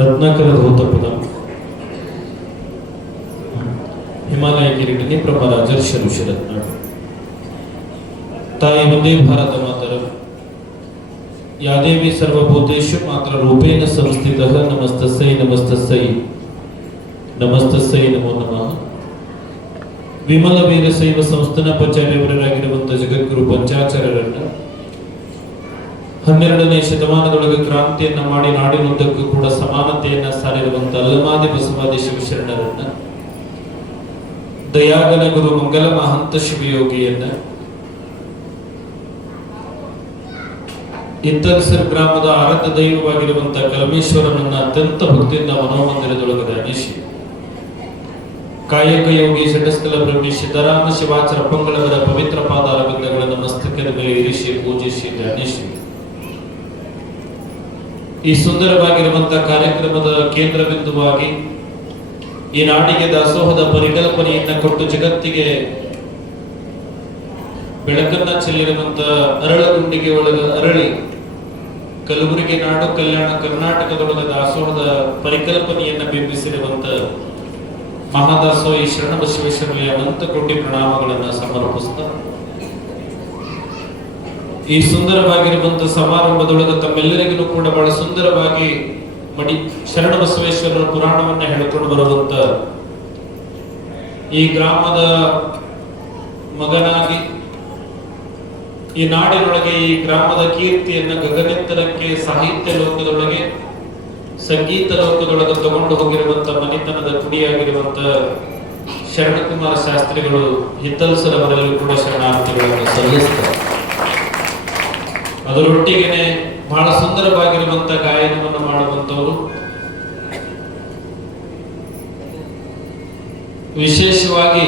ರತ್ನಾಕರ ಧೌತಪದ ಹಿಮಾಲಯ ಗಿರಿಗಳಿಗೆ ಪ್ರಭರಾಜರ್ ಶರುಷರತ್ನಾಡು ತಾಯಿ ವಂದೇ ಭಾರತ ಮಾತರಂ ಯಾ ದೇವಿ ಸರ್ವಭೂತೇಷು ಮಾತ್ರ ರೂಪೇಣ ಸಂಸ್ಥಿತಃ ನಮಸ್ತಸ್ಸೈ ನಮಸ್ತಸ್ಸೈ ನಮಸ್ತಸ್ಸೈ ನಮೋ ನಮಃ. ವಿಮಲ ವೀರಶೈವ ಸಂಸ್ಥಾನಾಚಾರ್ಯವರಾಗಿರುವಂಥ ಜಗದ್ಗುರು ಪಂಚಾಚಾರ್ಯರನ್ನ 12ನೇ ಶತಮಾನದೊಳಗೆ ಕ್ರಾಂತಿಯನ್ನ ಮಾಡಿ ನಾಡಿನುದ್ದಕ್ಕೂ ಕೂಡ ಸಮಾನತೆಯನ್ನ ಸಾರಿರುವಂತ ಅಲ್ಲಮಾದಿ ಬಸವಾದಿ ಶಿವಶರಣರನ್ನ, ದಯಾಗಲ ಗುರು ಮಂಗಲ ಮಹಂತ ಶಿವಯೋಗಿಯನ್ನ, ಇತ್ತಲ್ಸರ್ ಗ್ರಾಮದ ಆರಾಧ್ಯ ದೈವವಾಗಿರುವಂತ ಕಲ್ಮೇಶ್ವರನನ್ನ ಅತ್ಯಂತ ಭಕ್ತಿಯಿಂದ ಮನೋಮಂದಿರದೊಳಗೆ ಧ್ಯಾನಿಸಿ, ಕಾಯಕ ಯೋಗಿ ಶಟಸ್ಥಲ ಬ್ರಹ್ಮಿ ಸಿದ್ದರಾಮ ಶಿವಾಚಾರ ಪಂಗಳವರ ಪವಿತ್ರ ಪಾದಾರವಿಂದಗಳನ್ನು ಮಸ್ತಕದ ಮೇಲೆ ಇರಿಸಿ ಪೂಜಿಸಿ ಧ್ಯಾನಿಸಿ, ಈ ಸುಂದರವಾಗಿರುವಂತಹ ಕಾರ್ಯಕ್ರಮದ ಕೇಂದ್ರ ಬಿಂದುವಾಗಿ ಈ ನಾಡಿಗೆ ದಾಸೋಹದ ಪರಿಕಲ್ಪನೆಯನ್ನ ಕೊಟ್ಟು ಜಗತ್ತಿಗೆ ಬೆಳಕನ್ನ ಚೆಲ್ಲಿರುವಂತ ಅರಳಗುಂಡಿಗೆ ಒಳಗ ಅರಳಿ ಕಲಬುರಗಿ ನಾಡು ಕಲ್ಯಾಣ ಕರ್ನಾಟಕದೊಳಗ ದಾಸೋಹದ ಪರಿಕಲ್ಪನೆಯನ್ನ ಬಿಂಬಿಸಿರುವಂತ ಮಹಾದಾಸೋಹಿ ಶರಣಬಸವೇಶ್ವರರಿಗೆ ಅನಂತ ಕೋಟಿ ಪ್ರಣಾಮಗಳನ್ನ ಸಮರ್ಪಿಸ್ತಾ, ಈ ಸುಂದರವಾಗಿರುವಂತಹ ಸಮಾರಂಭದೊಳಗೆ ತಮ್ಮೆಲ್ಲರಿಗೂ ಕೂಡ ಬಹಳ ಸುಂದರವಾಗಿ ಶರಣಬಸವೇಶ್ವರರ ಪುರಾಣವನ್ನ ಹೇಳಿಕೊಂಡು ಬರುವಂತ ಈ ಗ್ರಾಮದ ಮಗನಾಗಿ ಈ ನಾಡಿನೊಳಗೆ ಈ ಗ್ರಾಮದ ಕೀರ್ತಿಯನ್ನ ಗಗನೆತ್ತರಕ್ಕೆ ಸಾಹಿತ್ಯ ಲೋಕದೊಳಗೆ ಸಂಗೀತ ಲೋಕದೊಳಗೆ ತಗೊಂಡು ಹೋಗಿರುವಂತ ಮನೆತನದ ಕುಡಿಯಾಗಿರುವಂತ ಶರಣಕುಮಾರ ಶಾಸ್ತ್ರಿಗಳು ಹಿತ್ತಲ್ಸರವರಲ್ಲೂ ಕೂಡ ಶರಣಾರ್ಥಿಗಳನ್ನು ಸಲ್ಲಿಸ್ತಾರೆ. ಅದರೊಟ್ಟಿಗೆನೆ ಬಹಳ ಸುಂದರವಾಗಿರುವಂತ ಗಾಯನವನ್ನು ಮಾಡುವಂತವರು, ವಿಶೇಷವಾಗಿ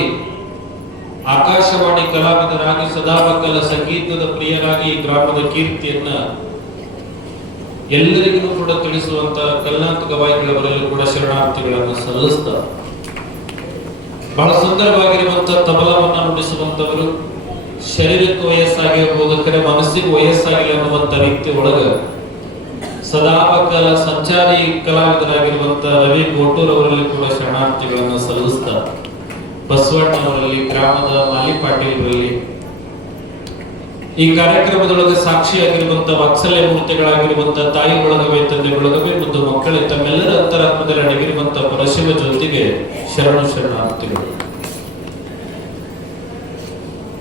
ಆಕಾಶವಾಣಿ ಕಲಾವಿದರಾಗಿ ಸದಾಬಕ್ಕಲ ಸಂಗೀತದ ಪ್ರಿಯರಾಗಿ ಈ ಗ್ರಾಮದ ಕೀರ್ತಿಯನ್ನ ಎಲ್ಲರಿಗೂ ಕೂಡ ತಿಳಿಸುವಂತ ಕಲ್ನಾಥ ಗವಾಯಿಗಳವರಲ್ಲೂ ಕೂಡ ಶರಣಾರ್ಥಿಗಳನ್ನು ಸಲ್ಲಿಸ್ತಾರೆ. ಬಹಳ ಸುಂದರವಾಗಿರುವಂತಹ ತಬಲವನ್ನ ನುಡಿಸುವಂತವರು, ಶರೀರಕ್ಕೆ ವಯಸ್ಸಾಗಿರ್ಬೋದು ಕರೆ ಮನಸ್ಸಿಗೆ ವಯಸ್ಸಾಗಿಲ್ಲ ಅನ್ನುವಂತ ರೀತಿ ಒಳಗ ಸದಾಬಕ್ಕಲ ಸಂಚಾರಿ ಕಲಾವಿದರಾಗಿರುವಂತ ರವಿ ಗೋಟೂರ್ ಅವರಲ್ಲಿ ಕೂಡ ಶರಣಾರ್ಥಿಗಳನ್ನು ಸಲ್ಲಿಸ್ತಾರೆ. ಬಸವಣ್ಣ ಅವರಲ್ಲಿ, ಗ್ರಾಮದ ಮಾಲಿ ಪಾಟೀಲ್ ಅವರಲ್ಲಿ, ಈ ಕಾರ್ಯಕ್ರಮದೊಳಗೆ ಸಾಕ್ಷಿಯಾಗಿರುವಂತ ವಾತ್ಸಲ್ಯ ಮೂರ್ತಿಗಳಾಗಿರುವಂತ ತಾಯಿ ಒಳಗವೇ ತಂದೆ ಒಳಗವೇ ಮತ್ತು ಮಕ್ಕಳೇ ತಮ್ಮೆಲ್ಲರ ಅಂತರಾತ್ಮದಲ್ಲಿ ಅಡಗಿರುವಂತ ಪರಶಿವ ಜ್ಯೋತಿಗೆ ಶರಣಾರ್ಥಿಗಳು.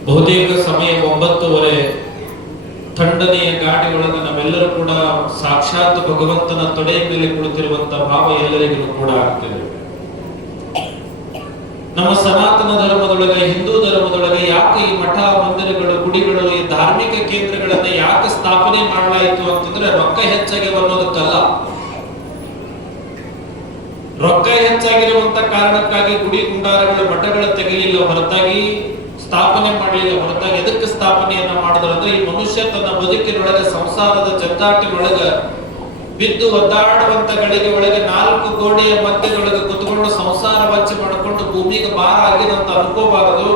ಬಹುತೇಕ ಸಮಯ 9:30 ಥಂಡನೆಯ ಗಾಡಿ ಒಳಗೆ ನಾವೆಲ್ಲರೂ ಕೂಡ ಸಾಕ್ಷಾತ್ ಭಗವಂತನ ತೊಡೆಯ ಮೇಲೆ ಕುಳಿತಿರುವಂತ ಭಾವ ಎಲ್ಲರಿಗೂ ಕೂಡ ಆಗ್ತಿದೆ. ನಮ್ಮ ಸನಾತನ ಧರ್ಮದೊಳಗೆ, ಹಿಂದೂ ಧರ್ಮದೊಳಗೆ ಯಾಕೆ ಈ ಮಠ ಮಂದಿರಗಳು, ಗುಡಿಗಳು, ಈ ಧಾರ್ಮಿಕ ಕೇಂದ್ರಗಳನ್ನ ಯಾಕೆ ಸ್ಥಾಪನೆ ಮಾಡಲಾಯಿತು ಅಂತಂದ್ರೆ ರೊಕ್ಕ ಹೆಚ್ಚಾಗಿ ಅನ್ನೋದಕ್ಕಲ್ಲ. ರೊಕ್ಕ ಹೆಚ್ಚಾಗಿರುವಂತ ಕಾರಣಕ್ಕಾಗಿ ಗುಡಿ ಗುಂಡಾರಗಳು ಮಠಗಳು ತೆಗೆಯಲಿಲ್ಲ ಹೊರತಾಗಿ, ಸ್ಥಾಪನೆ ಮಾಡಲಿಲ್ಲ ಹೊರತಾಗಿ. ಎದಕ್ಕೆ ಸ್ಥಾಪನೆಯನ್ನ ಮಾಡಿದ್ರಂದ್ರೆ ಈ ಮನುಷ್ಯ ತನ್ನ ಬದುಕಿನೊಳಗೆ ಸಂಸಾರದ ಜದ್ದಾಟಿನೊಳಗ ಬಿದ್ದು ಒದ್ದಾಡುವಂತ ಗಳಿಗೆ ಒಳಗೆ 4 ಗೋಡೆಯ ಮಧ್ಯದೊಳಗೆ ಕುತ್ಕೊಂಡು ಸಂಸಾರ ವಂಚ ಮಾಡಿಕೊಂಡು ಭೂಮಿಗೆ ಭಾರ ಆಗಿದಂತ ಅನ್ಕೋಬಾರದು.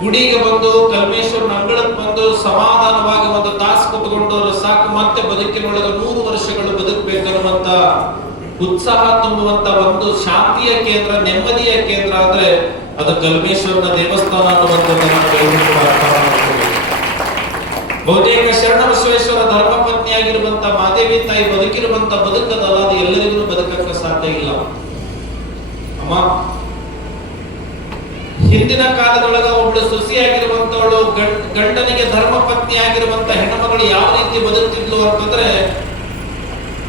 ಗುಡಿಗೆ ಬಂದು ಕಲ್ಮೇಶ್ವರನ ಅಂಗಳಕ್ಕೆ ಬಂದು ಸಮಾಧಾನವಾಗಿ ಒಂದು ತಾಸು ಕುತ್ಕೊಂಡು ಸಾಕು, ಮತ್ತೆ ಬದುಕಿನೊಳಗೆ 100 ವರ್ಷಗಳು ಬದುಕಬೇಕನ್ನುವಂತ ಉತ್ಸಾಹ ತುಂಬುವಂತ ಒಂದು ಶಾಂತಿಯ ಕೇಂದ್ರ, ನೆಮ್ಮದಿಯ ಕೇಂದ್ರ ಅಂದ್ರೆ ಅದು ಕಲ್ಮೇಶ್ವರನ ದೇವಸ್ಥಾನ ಅನ್ನುವಂಥದ್ದು. ಬಹುತೇಕ ಶರಣಬಸವೇಶ್ವರ ಧರ್ಮಪತ್ನಿಯಾಗಿರುವಂತ ಮಾದೇವಿ ತಾಯಿ ಬದುಕಿರುವಂತ ಬದುಕದಲ್ಲ, ಅದು ಎಲ್ಲರಿಗೂ ಬದುಕಕ್ಕೆ ಸಾಧ್ಯ ಇಲ್ಲ. ಅಮ್ಮ, ಹಿಂದಿನ ಕಾಲದೊಳಗ ಒಬ್ಳು ಸೊಸೆಯಾಗಿರುವಂತವಳು ಗಂಡನಿಗೆ ಧರ್ಮಪತ್ನಿ ಆಗಿರುವಂತ ಹೆಣ್ಣುಮಗಳು ಯಾವ ರೀತಿ ಬದುಕ್ತಿದ್ಲು ಅಂತಂದ್ರೆ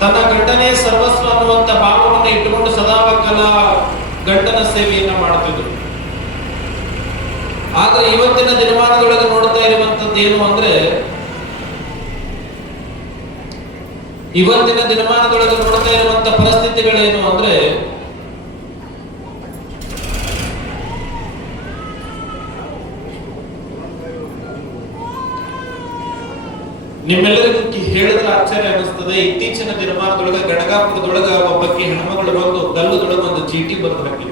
ತನ್ನ ಗಂಡನೇ ಸರ್ವಸ್ವ ಅನ್ನುವಂತ ಭಾವವನ್ನು ಇಟ್ಟುಕೊಂಡು ಸದಾಬಕ್ಕಲ ಗಂಡನ ಸೇವೆಯನ್ನ ಮಾಡ್ತಿದ್ರು. ಆದ್ರೆ ಇವತ್ತಿನ ದಿನಮಾನದೊಳಗೆ ನೋಡ್ತಾ ಇರುವಂತದ್ದು ಏನು ಅಂದ್ರೆ, ಇವತ್ತಿನ ದಿನಮಾನದೊಳಗೆ ನೋಡ್ತಾ ಇರುವಂತ ಪರಿಸ್ಥಿತಿಗಳೇನು ಅಂದ್ರೆ, ನಿಮ್ಮೆಲ್ಲರಿಗೂ ಹೇಳಿದ್ರೆ ಆಶ್ಚರ್ಯ ಅನಿಸ್ತದೆ. ಇತ್ತೀಚಿನ ದಿನಮಾನದೊಳಗೆ ಗಣಗಾಪುರದೊಳಗ ಒಬ್ಬಕ್ಕೆ ಹೆಣ್ಮಗಳು ಬಂದು ಗಲ್ಲದೊಳಗೆ ಒಂದು ಚೀಟಿ ಬರೆದು ಹಾಕಿದ್ರು.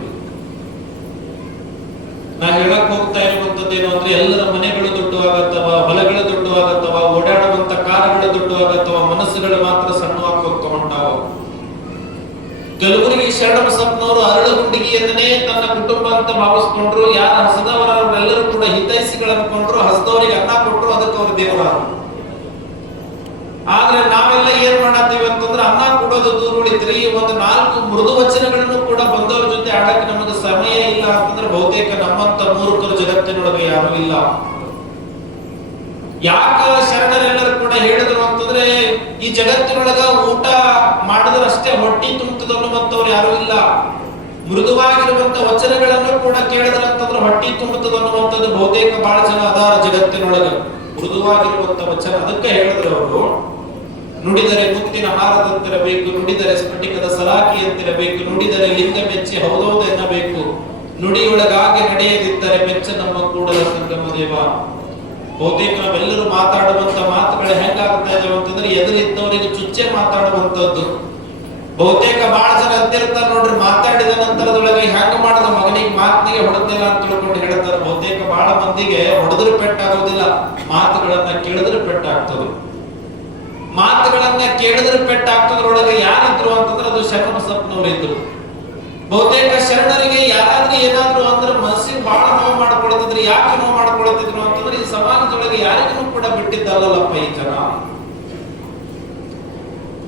ನಾ ಹೇಳಕ್ ಹೋಗ್ತಾ ಇರುವಂತದ್ದೇನು ಅಂದ್ರೆ, ಎಲ್ಲರ ಮನೆಗಳು ದೊಡ್ಡವಾಗತ್ತವ, ಹೊಲಗಳು ದೊಡ್ಡವಾಗತ್ತವ, ಓಡಾಡುವಂತ ಕಾರುಗಳು ದೊಡ್ಡವಾಗತ್ತವ, ಮನಸ್ಸುಗಳು ಮಾತ್ರ ಸಣ್ಣವಾಗಿ ಹೋಗ್ತಾ ಹೊಂಟಾವ. ಕಲಬುರಗಿ ಶರಣಬಸಪ್ಪನವರು ಅರಳಗುಂಡಿಗೆಯನ್ನೇ ತನ್ನ ಕುಟುಂಬ ಅಂತ ಭಾವಿಸ್ಕೊಂಡ್ರು. ಯಾರು ಹಸದವರೆಲ್ಲರೂ ಕೂಡ ಹಿತೈಷಿಗಳು ಅನ್ಕೊಂಡ್ರು, ಹಸದವರಿಗೆ ಅನ್ನ ಕೊಟ್ಟರು, ಅದಕ್ಕೆ ಅವರು ದೇವರಾದ್ರು. ಆದ್ರೆ ನಾವೆಲ್ಲ ಏನ್ ಮಾಡತ್ತೀವಿ ಅಂತಂದ್ರೆ ಅನ್ನ ಕೊಡೋದು ದೂರ ಉಳಿತ್ರಿ. ಒಂದು 4 ಮೃದು ವಚನಗಳನ್ನು ಕೂಡ ಬಂದವರ ಜೊತೆ ಆಡಕ್ಕೆ ನಮಗೆ ಸಮಯ ಇಲ್ಲ ಅಂತಂದ್ರೆ ಬಹುತೇಕ ನಮ್ಮಂತ ಮೂರ್ಖರು ಜಗತ್ತಿನೊಳಗೆ ಯಾರು ಇಲ್ಲ. ಯಾಕ ಶರಣರೆಲ್ಲರೂ ಕೂಡ ಹೇಳಿದ್ರು ಅಂತಂದ್ರೆ ಈ ಜಗತ್ತಿನೊಳಗ ಊಟ ಮಾಡಿದ್ರಷ್ಟೇ ಹೊಟ್ಟಿ ತುಂಬುತ್ತದೆ ಅನ್ನುವಂಥವ್ರು ಯಾರು ಇಲ್ಲ. ಮೃದುವಾಗಿರುವಂತ ವಚನಗಳನ್ನು ಕೂಡ ಕೇಳಿದ್ರಂತಂದ್ರೆ ಹೊಟ್ಟಿ ತುಂಬುತ್ತದೆ ಅನ್ನುವಂಥದ್ದು ಬಹುತೇಕ ಬಹಳ ಜನ ಅದಾರ ಜಗತ್ತಿನೊಳಗ. ಮೃದುವಾಗಿರುವಂತ ವಚನ ಅದಕ್ಕೆ ಹೇಳಿದ್ರು ಅವರು, ನುಡಿದರೆ ಮುತ್ತಿನ ಹಾರದಂತಿರಬೇಕು, ನುಡಿದರೆ ಸ್ಫಟಿಕದ ಸಲಾಕಿಯಂತಿರಬೇಕು, ನುಡಿದರೆ ಲಿಂಗ ಮೆಚ್ಚಿ ಹೌದೌದು ಎನ್ನಬೇಕು, ನುಡಿಯೊಳಗಾಗಿ ನಡೆಯದಿದ್ದರೆ ಮೆಚ್ಚ ನಮ್ಮ ಕೂಡಲ ಸಂಗಮ ದೇವ. ಬಹುತೇಕ ನಾವೆಲ್ಲರೂ ಮಾತಾಡುವಂತ ಮಾತುಗಳು ಹೆಂಗಾಗ್ತಾ ಇದಾವೆ ಅಂತಂದ್ರೆ ಎದುರಿದ್ದವರಿಗೆ ಚುಚ್ಚೆ ಮಾತಾಡುವಂತದ್ದು. ಬಹುತೇಕ ಬಹಳ ಜನ ಅಂತಿರ್ತಾರೆ ನೋಡ್ರಿ, ಮಾತಾಡಿದ ನಂತರದೊಳಗೆ ಹೆಂಗ ಮಾಡದ ಮಗನಿಗೆ ಮಾತಿಗೆ ಹೊಡೆದಿಲ್ಲ ಅಂತ ತಿಳ್ಕೊಂಡು ಹೇಳ್ತಾರೆ. ಬಹುತೇಕ ಬಹಳ ಮಂದಿಗೆ ಹೊಡೆದ್ರು ಪೆಟ್ಟಾಗೋದಿಲ್ಲ, ಮಾತುಗಳನ್ನ ಕೇಳಿದ್ರೆ ಪೆಟ್ಟಾಗ್ತದೆ. ಮಾತುಗಳನ್ನ ಕೇಳಿದ್ರೆ ಪೆಟ್ಟಾಗ್ತದ್ರೊಳಗೆ ಯಾರಿದ್ರು ಅಂತಂದ್ರೆ ಅದು ಶರಣಬಸಪ್ಪನವರು ಇದ್ರು. ಬಹುತೇಕ ಶರಣರಿಗೆ ಯಾರಾದ್ರೂ ಏನಾದ್ರು ಅಂದ್ರೆ ಮನಸ್ಸಿಗೆ ಬಹಳ ನೋವು ಮಾಡ್ಕೊಳ್ತಿದ್ರು. ಯಾಕೆ ನೋವು ಮಾಡ್ಕೊಳ್ತಿದ್ರು ಅಂತಂದ್ರೆ ಈ ಸಮಾಜದೊಳಗೆ ಯಾರಿಗೂ ಕೂಡ ಬಿಟ್ಟಿದ್ದಲ್ಲಪ್ಪ ಈ ಜನ.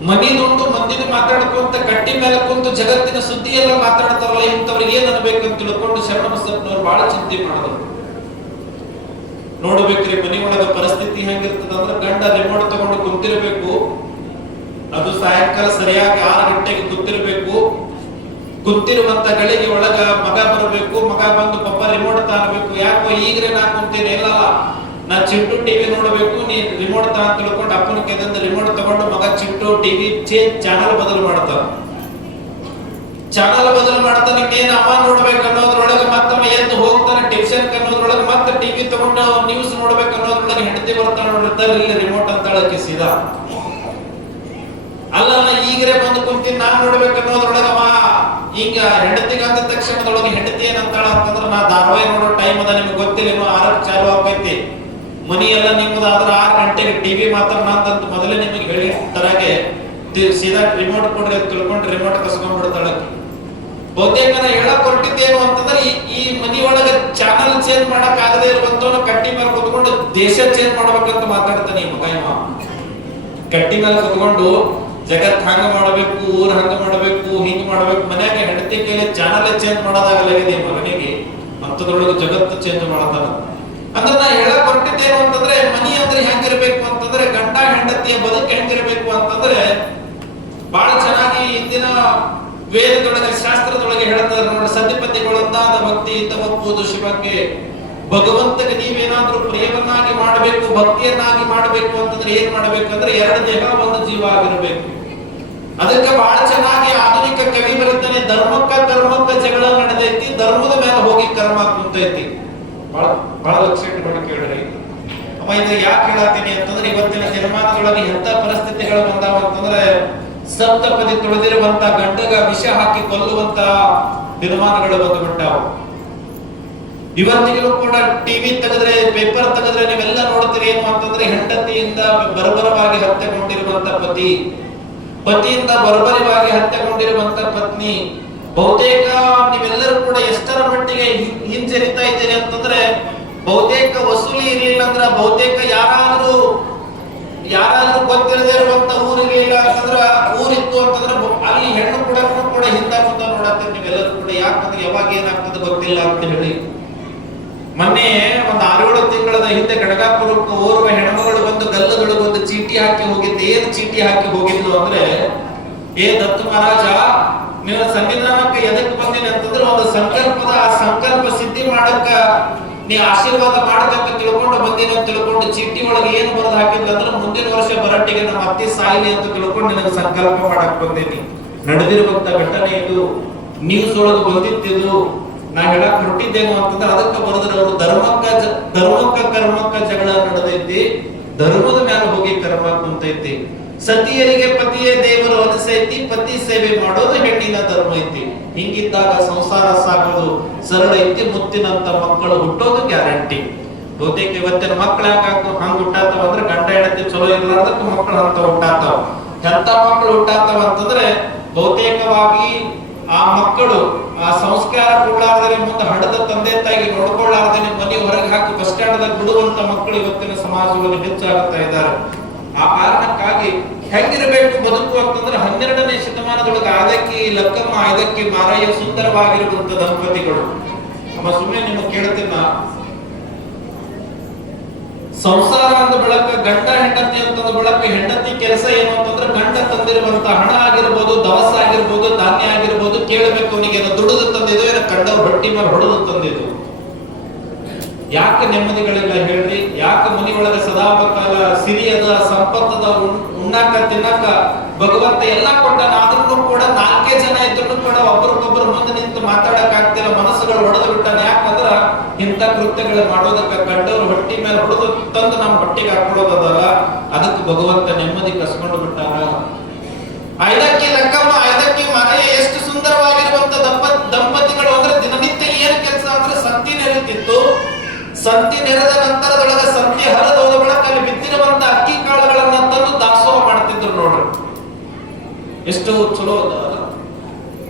ಮನಿದುಂಟು ಮಂದಿನ ಮಾತಾಡ್ಕೊಂತ ಗಟ್ಟಿ ಮೇಲೆ ಕುಂತು ಜಗತ್ತಿನ ಸುದ್ದಿ ಎಲ್ಲ ಮಾತಾಡ್ತಾರಲ್ಲ, ಇಂಥವ್ರಿಗೆ ಏನ್ ಅನ್ಬೇಕಂತ ತಿಳ್ಕೊಂಡು ಶರಣಬಸಪ್ಪನವರು ಬಹಳ ಚಿಂತೆ ಮಾಡಿದ್ರು. ನೋಡ್ಬೇಕ್ರಿ ಮನಿ ಒಳಗ ಪರಿಸ್ಥಿತಿ ಹೆಂಗಿರ್ತದ ಅಂದ್ರೆ ಗಂಡ ರಿಮೋಟ್ ತಗೊಂಡು ಕುಂತಿರ್ಬೇಕು, ಅದು ಸಾಯಂಕಾಲ ಸರಿಯಾಗಿ 6 ಗಂಟೆಗೆ ಕುಂತಿರ್ಬೇಕು. ಕುಂತಿರುವಂತ ಗಳಿಗೆ ಒಳಗ ಮಗ ಬರಬೇಕು, ಮಗ ಬಂದು ಪಪ್ಪ ರಿಮೋಟ್ ತಾರಬೇಕು. ಯಾಕೋ ಈಗ್ರೆ ನಾ ಕುಂತೇನೆ, ಇಲ್ಲ ನಾ ಚಿಂಟು ಟಿವಿ ನೋಡ್ಬೇಕು, ನೀ ರಿಮೋಟ್ ತಾ ಅಂತ ತಿಳ್ಕೊಂಡು ಅಪ್ಪನ ಕೈದಿಂದ ರಿಮೋಟ್ ತಗೊಂಡು ಮಗ ಚಿಂಟು ಟಿವಿ ಚಾನಲ್ ಬದಲು ಮಾಡ್ತಾರ. ಚಾನಲ್ ಬದಲು ಮಾಡ್ತಾನೆ, ಏನ್ ಅಮ್ಮ ನೋಡ್ಬೇಕು ಅನ್ನೋದ್ರೊಳಗೆ ಮತ್ತಮ್ಮ ಎದ್ದು ಹೋಗ್ತಾನೆ ಟ್ಯೂಷನ್ ಅನ್ನೋದ್ರೊಳಗೆ ಮತ್ತೆ ಟಿವಿ ತಗೊಂಡು ನ್ಯೂಸ್ ನೋಡ್ಬೇಕು ಅನ್ನೋದ್ರೊಳಗೆ ಹೆಂಡತಿ ಬರ್ತಾನೆ ನೋಡಿರ್ತಾರೆ, ಇಲ್ಲಿ ರಿಮೋಟ್ ಅಂತ ಹೇಳಕ್ಕೆ ಸೀದಾ. ಅಲ್ಲ ಈಗರೆ ಬಂದು ಕುಂತೀನಿ ನಾನ್ ನೋಡ್ಬೇಕು ಅನ್ನೋದ್ರೊಳಗಮ್ಮ ಈಗ ಹೆಂಡತಿಗೆ ಅಂದ ತಕ್ಷಣದೊಳಗೆ ಹೆಂಡತಿ ಏನಂತಾಳ ಅಂತಂದ್ರೆ ನಾ ಧಾರಾವಾಹಿ ನೋಡೋ ಟೈಮ್ ಅದ, ನಿಮ್ಗೆ ಗೊತ್ತಿಲ್ಲ, 6 ಚಾಲು ಆಗೈತಿ, ಮನಿ ಎಲ್ಲ ನಿಮ್ಮದಾದ್ರೆ 6 ಗಂಟೆಗೆ ಟಿವಿ ಮಾತ್ರ ನಾಂತ ಮೊದಲೇ ನಿಮಗೆ ಹೇಳಿ ತರಾಗೆ ಸೀದಾ ರಿಮೋಟ್ ಕೊಡ್ರಿ ಅಂತ ತಿಳ್ಕೊಂಡು ರಿಮೋಟ್ ಕಸ್ಕೊಂಡ್ಬಿಡ್ತಾಳ. ಬಹುತೇಕ ನಾ ಹೇಳಕ್ ಹೊರಟಿದ್ದೇನು ಅಂತಂದ್ರೆ ಈ ಮನಿ ಒಳಗೆ ಚಾನಲ್ ಚೇಂಜ್ ಮಾಡಕ್ ಆಗದೆ ಇರುವಂತವನು ಕಟ್ಟಿ ಮೇಲೆ ಕುತ್ಕೊಂಡು ದೇಶ ಚೇಂಜ್ ಮಾಡ್ಬೇಕಂತ ಮಾತಾಡ್ತಾನೆ ಈ ಮಗ. ಇವ ಕಟ್ಟಿ ಮೇಲೆ ಕುತ್ಕೊಂಡು ಜಗತ್ ಹಂಗ ಮಾಡಬೇಕು, ಊರ್ ಹಂಗ ಮಾಡಬೇಕು, ಹಿಂಗ್ ಮಾಡ್ಬೇಕು, ಮನ್ಯಾಗ ಹೆಂಡತಿ ಕೈಲಿ ಚಾನಲ್ ಚೇಂಜ್ ಮಾಡೋದಾಗಲಾಗಿದೆ ಮಗನಿಗೆ, ಅಂತದ್ರೊಳಗೆ ಜಗತ್ತು ಚೇಂಜ್ ಮಾಡತಾನ. ಅಂದ್ರೆ ನಾ ಹೇಳಕ್ ಹೊರಟಿದ್ದೇನು ಅಂತಂದ್ರೆ ಮನಿ ಅಂದ್ರೆ ಹೆಂಗಿರ್ಬೇಕು ಅಂತಂದ್ರೆ ಗಂಡ ಹೆಂಡತಿಯ ಬದುಕು ಹೆಂಗಿರ್ಬೇಕು ಅಂತಂದ್ರೆ ಬಹಳ ಚೆನ್ನಾಗಿ ಇಂದಿನ ವೇದದೊಳಗೆ ಶಾಸ್ತ್ರದೊಳಗೆ ಹೇಳ್ತಾರೆ ನೋಡಿ, ಸತಿಪತಿಗಳೊಂದಾದ ಭಕ್ತಿಯಿಂದ ಒಪ್ಪುವುದು ಶಿವಕ್ಕೆ. ಭಗವಂತಗೆ ನೀವೇನಾದ್ರೂ ಪ್ರಿಯವನ್ನಾಗಿ ಮಾಡಬೇಕು, ಭಕ್ತಿಯನ್ನಾಗಿ ಮಾಡಬೇಕು ಅಂತಂದ್ರೆ ಏನ್ ಮಾಡ್ಬೇಕಂದ್ರೆ 2 ದೇಹ 1 ಜೀವ ಆಗಿರಬೇಕು. ಅದಕ್ಕೆ ಬಹಳ ಚೆನ್ನಾಗಿ ಆಧುನಿಕ ಕವಿ ಬರುತ್ತಾನೆ, ಧರ್ಮಕ್ಕ ಕರ್ಮಕ್ಕ ಜಗಳ ನಡೆದೈತಿ, ಧರ್ಮದ ಮೇಲೆ ಹೋಗಿ ಕರ್ಮ ಕುಂತೈತಿ. ಬಹಳ ಲಕ್ಷ್ಯ ಇಟ್ಕೊಂಡು ಕೇಳ್ರಿ ಅಮ್ಮ. ಇದು ಯಾಕೆ ಹೇಳತ್ತೀನಿ ಅಂತಂದ್ರೆ ಇವತ್ತಿನ ಜನ್ಮಾನದೊಳಗೆ ಎಂತ ಪರಿಸ್ಥಿತಿಗಳು ಬಂದಾವ ಅಂತಂದ್ರೆ ಸಪ್ತಪದಿ ತುಳಿದಿರುವಂತ ಗಂಡಗ ವಿಷ ಹಾಕಿ ಕೊಲ್ಲುವಂತ ದಿನಮಾನಗಳು ಬಂದುಬಿಟ್ಟಾವ. ಇವತ್ತಿಗೂ ಕೂಡ ಟಿವಿ ತೆಗೆದ್ರೆ, ಪೇಪರ್ ತೆಗೆದ್ರೆ ನೀವೆಲ್ಲ ನೋಡ್ತೀರಿ ಏನು ಅಂತಂದ್ರೆ ಹೆಂಡತಿಯಿಂದ ಬರ್ಬರವಾಗಿ ಹತ್ಯೆಗೊಂಡಿರುವಂತ ಪತಿ, ಪತಿಯಿಂದ ಬರ್ಬರವಾಗಿ ಹತ್ಯೆಗೊಂಡಿರುವಂತ ಪತ್ನಿ. ಬಹುತೇಕ ನೀವೆಲ್ಲರೂ ಕೂಡ ಎಷ್ಟರ ಮಟ್ಟಿಗೆ ಹಿಂಜರಿತಾ ಇದ್ದೀರಿ ಅಂತಂದ್ರೆ ಬಹುತೇಕ ವಸೂಲಿ ಇರ್ಲಿಲ್ಲ ಅಂದ್ರೆ ಬಹುತೇಕ ಯಾರಾದ್ರೂ ಗೊತ್ತಿರದೇ ಇರುವಂತ ಊರಿರ್ಲಿಲ್ಲ ಅಂತಂದ್ರ ಊರಿತ್ತು ಅಂತಂದ್ರೆ ಅಲ್ಲಿ ಹೆಣ್ಣು ಕೂಡ ಹಿಂದ ಮುಂದ ನೋಡತ್ತೀರಿ ನೀವೆಲ್ಲರೂ ಕೂಡ. ಯಾಕಂದ್ರೆ ಯಾವಾಗ ಏನಾಗ್ತದೆ ಗೊತ್ತಿಲ್ಲ ಅಂತ ಹೇಳಿ ಮೊನ್ನೆ ಒಂದು 6-7 ತಿಂಗಳ ಹಿಂದೆ ಗಣಗಾಪುರಕ್ಕೆ ಓರ್ವ ಹೆಣ್ಮಗಳು ಬಂದು ಗಲ್ಲದೊಳಗೆ ಒಂದು ಚೀಟಿ ಹಾಕಿ ಹೋಗಿದ್ದು. ಏನು ಚೀಟಿ ಹಾಕಿ ಹೋಗಿದ್ಲು ಅಂದ್ರೆ, ಏ ದತ್ತು ಮಹಾರಾಜ ನೀವು ಸಂವಿಧಾನಕ್ಕೆ ಎದಕ್ಕೆ ಬಂದಿನಿ ಅಂತಂದ್ರೆ ಒಂದು ಸಂಕಲ್ಪದ ಆ ಸಂಕಲ್ಪ ಸಿದ್ಧಿ ಮಾಡಕ್ಕ ನೀ ಆಶೀರ್ವಾದ ಮಾಡಬೇಕಂತ ತಿಳ್ಕೊಂಡು ಬಂದಿನಿ ಅಂತ ತಿಳ್ಕೊಂಡು ಚೀಟಿ ಒಳಗೆ ಏನು ಬರೆದು ಹಾಕಿದ್ಲು ಅಂದ್ರೆ ಮುಂದಿನ ವರ್ಷ ಬರಟ್ಟಿಗೆ ನಮ್ಮ ಅತ್ತಿ ಸಾಯಿಲಿ ಅಂತ ತಿಳ್ಕೊಂಡು ನಿನಗೆ ಸಂಕಲ್ಪ ಮಾಡಕ್ ಬಂದೇನಿ. ನಡೆದಿರುವಂತ ಘಟನೆ ಇದು, ನ್ಯೂಸ್ ಒಳಗೆ ಬಂದಿದ್ದು. ನಾ ಹೇಳಕ್ ಹೊರಟಿದ್ದೇನು ಅಂತಂದ್ರೆ ಅದಕ್ಕೆ ಬರೆದ್ರೆ ಅವರು ಧರ್ಮಕ್ಕ ಕರ್ಮಕ್ಕ ಜಗಳ ನಡೆದೈತಿ, ಧರ್ಮದ ಮೇಲೆ ಹೋಗಿ ಕರ್ಮ ಕುಂತೈತಿ. ಸತಿಯರಿಗೆ ಪತಿಯೇ ದೇವರು ಅನಿಸೈತಿ, ಪತಿ ಸೇವೆ ಮಾಡೋದು ಹೆಣ್ಣಿನ ಧರ್ಮ ಐತಿ. ಹಿಂಗಿದ್ದಾಗ ಸಂಸಾರ ಸಾಗೋದು ಸರಳ ಐತಿ, ಮುತ್ತಿನಂತ ಮಕ್ಕಳು ಹುಟ್ಟೋದು ಗ್ಯಾರಂಟಿ. ಬಹುತೇಕ ಇವತ್ತಿನ ಮಕ್ಕಳು ಹಂಗ ಹುಟ್ಟಾತಾವ ಅಂದ್ರೆ ಗಂಡ ಹೆಂಡತಿ ಚಲೋ ಇರ್ಲಾರ್ದಕ್ಕೆ ಮಕ್ಕಳು ಅಂತ ಹುಟ್ಟಾತಾವ. ಎಂತ ಮಕ್ಕಳು ಹುಟ್ಟಾತಾವ ಅಂತಂದ್ರೆ ಬಹುತೇಕವಾಗಿ ಮುಂದೆ ಹಡದ ತಂದೆ ತಾಯಿಗೆ ನೋಡ್ಕೊಳ್ಳಾರ್ದೆ ಮನೆ ಹೊರಗೆ ಹಾಕಿ ಬಸ್ ಸ್ಟ್ಯಾಂಡ್ ಬಿಡುವಂತ ಮಕ್ಕಳು ಇವತ್ತಿನ ಸಮಾಜದಲ್ಲಿ ಹೆಚ್ಚಾಗ್ತಾ ಇದ್ದಾರೆ. ಆ ಕಾರಣಕ್ಕಾಗಿ ಹೆಂಗಿರಬೇಕು ಬದುಕು ಅಂತಂದ್ರೆ 12ನೇ ಶತಮಾನದೊಳಗೆ ಆದಕ್ಕಿ ಲಕ್ಕಮ್ಮ ಆದಕ್ಕಿ ಮಾರಯ್ಯ ಸುಂದರವಾಗಿರುವಂತ ದಂಪತಿಗಳು. ಸುಮ್ಮನೆ ನಿಮಗೆ ಕೇಳ್ತೀನ, ಸಂಸಾರ ಅಂದ ಬಳಕ ಗಂಡ ಹೆಂಡತಿ ಅಂತಂದ ಬಳಕ ಹೆಂಡತಿ ಕೆಲಸ ಏನು ಅಂತಂದ್ರೆ ಗಂಡ ತಂದಿರುವಂತ ಹಣ ಆಗಿರ್ಬೋದು, ದವಸ ಆಗಿರ್ಬೋದು, ಧಾನ್ಯ ಆಗಿರ್ಬೋದು, ಕೇಳಬೇಕು ಅವನಿಗೆ ದುಡಿದು ತಂದಿದ್ದು ಏನೋ ಕಂಡವ್ರು ಹೊಟ್ಟಿ ಮೇಲೆ ಹೊಡೆದು ತಂದಿದ್ದು. ಯಾಕೆ ನೆಮ್ಮದಿಗಳಿಲ್ಲ ಹೇಳ್ರಿ? ಯಾಕೆ ಮನಿ ಒಳಗೆ ಸದಾಪಕಾಲ ಸಿರಿಯದ ಸಂಪತ್ತದ ಉಣ್ಣಾಕ ತಿನ್ನಕ ಭಗವಂತ ಎಲ್ಲ ಕೊಟ್ಟಾನ, ಆದ್ರೂ ಕೂಡ 4 ಜನ ಇದ್ರು ಕೂಡ ಒಬ್ಬರಿಗೊಬ್ಬರು ಮುಂದೆ ನಿಂತು ಮಾತಾಡಕ್ ಆಗ್ತಿಲ್ಲ, ಮನಸ್ಸುಗಳು ಹೊಡೆದು ಬಿಟ್ಟಾನ. ಯಾಕಂದ್ರ ಇಂಥ ಕೃತ್ಯಗಳು ಮಾಡೋದಕ್ಕ ಗಂಡವ್ರು ಹೊಟ್ಟಿ ಮೇಲೆ ಹೊಡೆದು ತಂದು ನಮ್ಮ ಹೊಟ್ಟಿಗೆ ಹಾಕೊಳ್ಳೋದಲ್ಲ, ಅದಕ್ಕೆ ಭಗವಂತ ನೆಮ್ಮದಿ ಕಸ್ಕೊಂಡು ಬಿಟ್ಟಾನ. ಐದಕ್ಕೆ ಲಕ್ಕಮ್ಮ ಐದಕ್ಕೆ ಮಾರಯ್ಯ ಎಷ್ಟು ಸುಂದರವಾಗಿರುವಂತ ದಂಪತಿಗಳು ಅಂದ್ರೆ ದಿನನಿತ್ಯ ಏನು ಕೆಲಸ ಅಂದ್ರೆ ಸಂತಿ ನೆರೆತಿತ್ತು. ಸಂತಿ ನೆರೆದ ನಂತರದೊಳಗ ಸಂತಿ ಹರಿದ ಹೋದ ಬಳಿಕ ಅಲ್ಲಿ ಬಿದ್ದಿರುವಂತ ಅಕ್ಕಿ ಕಾಳುಗಳನ್ನ ತಂದು ದಾಸೋಹ ಮಾಡ್ತಿದ್ರು ನೋಡ್ರಿ, ಎಷ್ಟು ಚಲೋ ಅದ.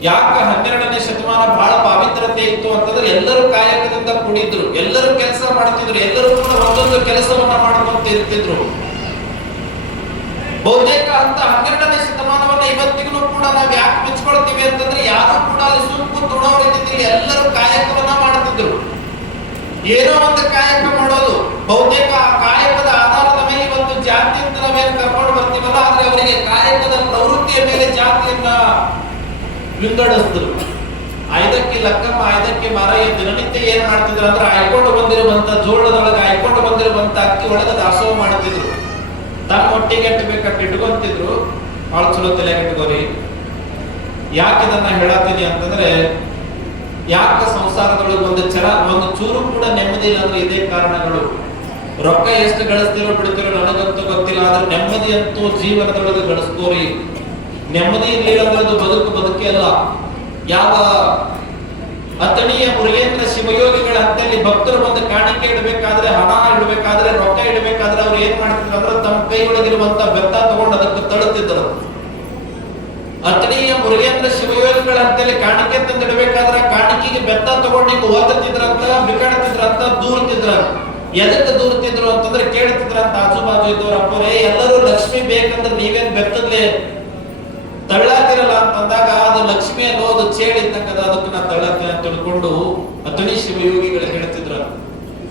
ಯಾಕೆ 12ನೇ ಶತಮಾನ ಬಹಳ ಪಾವಿತ್ರತೆ ಇತ್ತು ಅಂತಂದ್ರೆ ಎಲ್ಲರೂ ಕಾಯಕದಿಂದ ಕೂಡಿದ್ರು, ಎಲ್ಲರೂ ಕೆಲಸ ಮಾಡ್ತಿದ್ರು, ಎಲ್ಲರೂ ಕೂಡ ಒಂದೊಂದು ಕೆಲಸವನ್ನ ಮಾಡ್ಕೊಂತ ಇರ್ತಿದ್ರು. ಬಹುತೇಕ ಅಂತ 12ನೇ ಶತಮಾನವನ್ನ ಇವತ್ತಿಗೂ ಕೂಡ ನಾವ್ ಯಾಕೆ ಮೆಚ್ಕೊಳ್ತೀವಿ ಅಂತಂದ್ರೆ ಯಾರು ಕೂಡ ಅಲ್ಲಿ ಸುಂಪು ತುಣೋರು ಇದ್ದಿದ್ದಿಲ್ಲ, ಎಲ್ಲರೂ ಕಾಯಕವನ್ನ ಮಾಡ್ತಿದ್ರು. ಏನೋ ಒಂದು ಕಾಯಕ ಮಾಡೋದು, ಬಹುತೇಕ ಆ ಕಾಯಕದ ಆಧಾರದ ಮೇಲೆ ಇವತ್ತು ಜಾತಿ ಅಂತ ನಾವೇನು ಕರ್ಕೊಂಡು ಬರ್ತೀವಲ್ಲ, ಆದ್ರೆ ಅವರಿಗೆ ಕಾಯಕದ ಪ್ರವೃತ್ತಿಯ ಮೇಲೆ ಜಾತಿಯನ್ನ ವಿಂಗಡಿಸಿದ್ರು. ಐದಕ್ಕೆ ಲಕ್ಕಮ್ಮ ಐದಕ್ಕೆ ಮಾರಯ್ಯ ದಿನನಿತ್ಯ ಏನ್ ಮಾಡ್ತಿದ್ರು ಅಂದ್ರೆ ಆಯ್ಕೊಂಡು ಬಂದಿರುವಂತ ಜೋಳದೊಳಗೆ ಆಯ್ಕೊಂಡು ಬಂದಿರುವಂತ ಅಕ್ಕಿ ಒಳಗೆ ದಾಸೋಹ ಮಾಡ್ತಿದ್ರು. ತಮ್ಮ ಹೊಟ್ಟಿಗೆ ಎಟ್ಟಬೇಕಂತ ಇಟ್ಕೊಂತಿದ್ರು. ಬಹಳ ಚಲೋ ತಲೆಗೆ ಇಟ್ಕೋರಿ. ಯಾಕೆ ಇದನ್ನ ಹೇಳತ್ತೀನಿ ಅಂತಂದ್ರೆ, ಯಾಕೆ ಸಂಸಾರದೊಳಗೆ ಒಂದು ಚೂರು ಕೂಡ ನೆಮ್ಮದಿ ಇಲ್ಲ ಅಂದ್ರೆ ಇದೇ ಕಾರಣಗಳು. ರೊಕ್ಕ ಎಷ್ಟು ಗಳಿಸ್ತಿರೋ ಬಿಡ್ತಿರೋ ನನಗಂತೂ ಗೊತ್ತಿಲ್ಲ, ಆದ್ರೆ ನೆಮ್ಮದಿ ಅಂತೂ ಜೀವನದೊಳಗೆ ಗಳಿಸ್ಕೋರಿ. ನೆಮ್ಮದಿ ಇರಲಿಲ್ಲ ಅಂದ್ರೆ ಬದುಕೆ ಅಲ್ಲ. ಯಾವ ಅತಣಿಯ ಮುರುಗೇಂದ್ರ ಶಿವಯೋಗಿಗಳ ಅಂತಲ್ಲಿ ಭಕ್ತರು ಬಂದು ಕಾಣಿಕೆ ಇಡಬೇಕಾದ್ರೆ, ಹಣ ಇಡಬೇಕಾದ್ರೆ, ರೊಕ್ಕ ಇಡಬೇಕಾದ್ರೆ ಅವ್ರು ಏನ್ ಮಾಡ್ತಿದ್ರು ಅಂದ್ರೆ ತಮ್ಮ ಕೈ ಒಳಗಿರುವಂತ ಬೆತ್ತ ತಗೊಂಡು ಅದಕ್ಕೆ ತಳುತ್ತಿದ್ರು. ಅತಣಿಯ ಮುರುಗೇಂದ್ರ ಶಿವಯೋಗಿಗಳ ಅಂತಲ್ಲಿ ಕಾಣಿಕೆ ತಂದಿಡಬೇಕಾದ್ರೆ ಕಾಣಿಕೆಗೆ ಬೆತ್ತ ತಗೊಂಡು ಓದುತ್ತಿದ್ರಂತ, ಬಿಕಾಡ್ತಿದ್ರಂತ, ದೂರ್ತಿದ್ರ. ಎದಕ್ಕೆ ದೂರ್ತಿದ್ರು ಅಂತಂದ್ರೆ ಕೇಳ್ತಿದ್ರಂತ ಆಜು ಬಾಜು ಇದ್ದವ್ರ ಅಪ್ಪರೇ, ಎಲ್ಲರೂ ಲಕ್ಷ್ಮಿ ಬೇಕಂದ್ರೆ ನೀವೇನ್ ಬೆತ್ತದ್ಲೆ ತಳ್ಳಾತಿರಲ್ಲ ಅಂತಂದಾಗ ಅದು ಲಕ್ಷ್ಮಿ ಅನ್ನೋ ಅದು ಚೇಳಿ ಇದ್ದಂಗದ, ಅದಕ್ಕೆ ನಾ ತಳ್ಳಾತೀನಿ ಅಂತ ತಿಳ್ಕೊಂಡು ಅತಣಿ ಶಿವಯೋಗಿಗಳು ಹೇಳ್ತಿದ್ರು.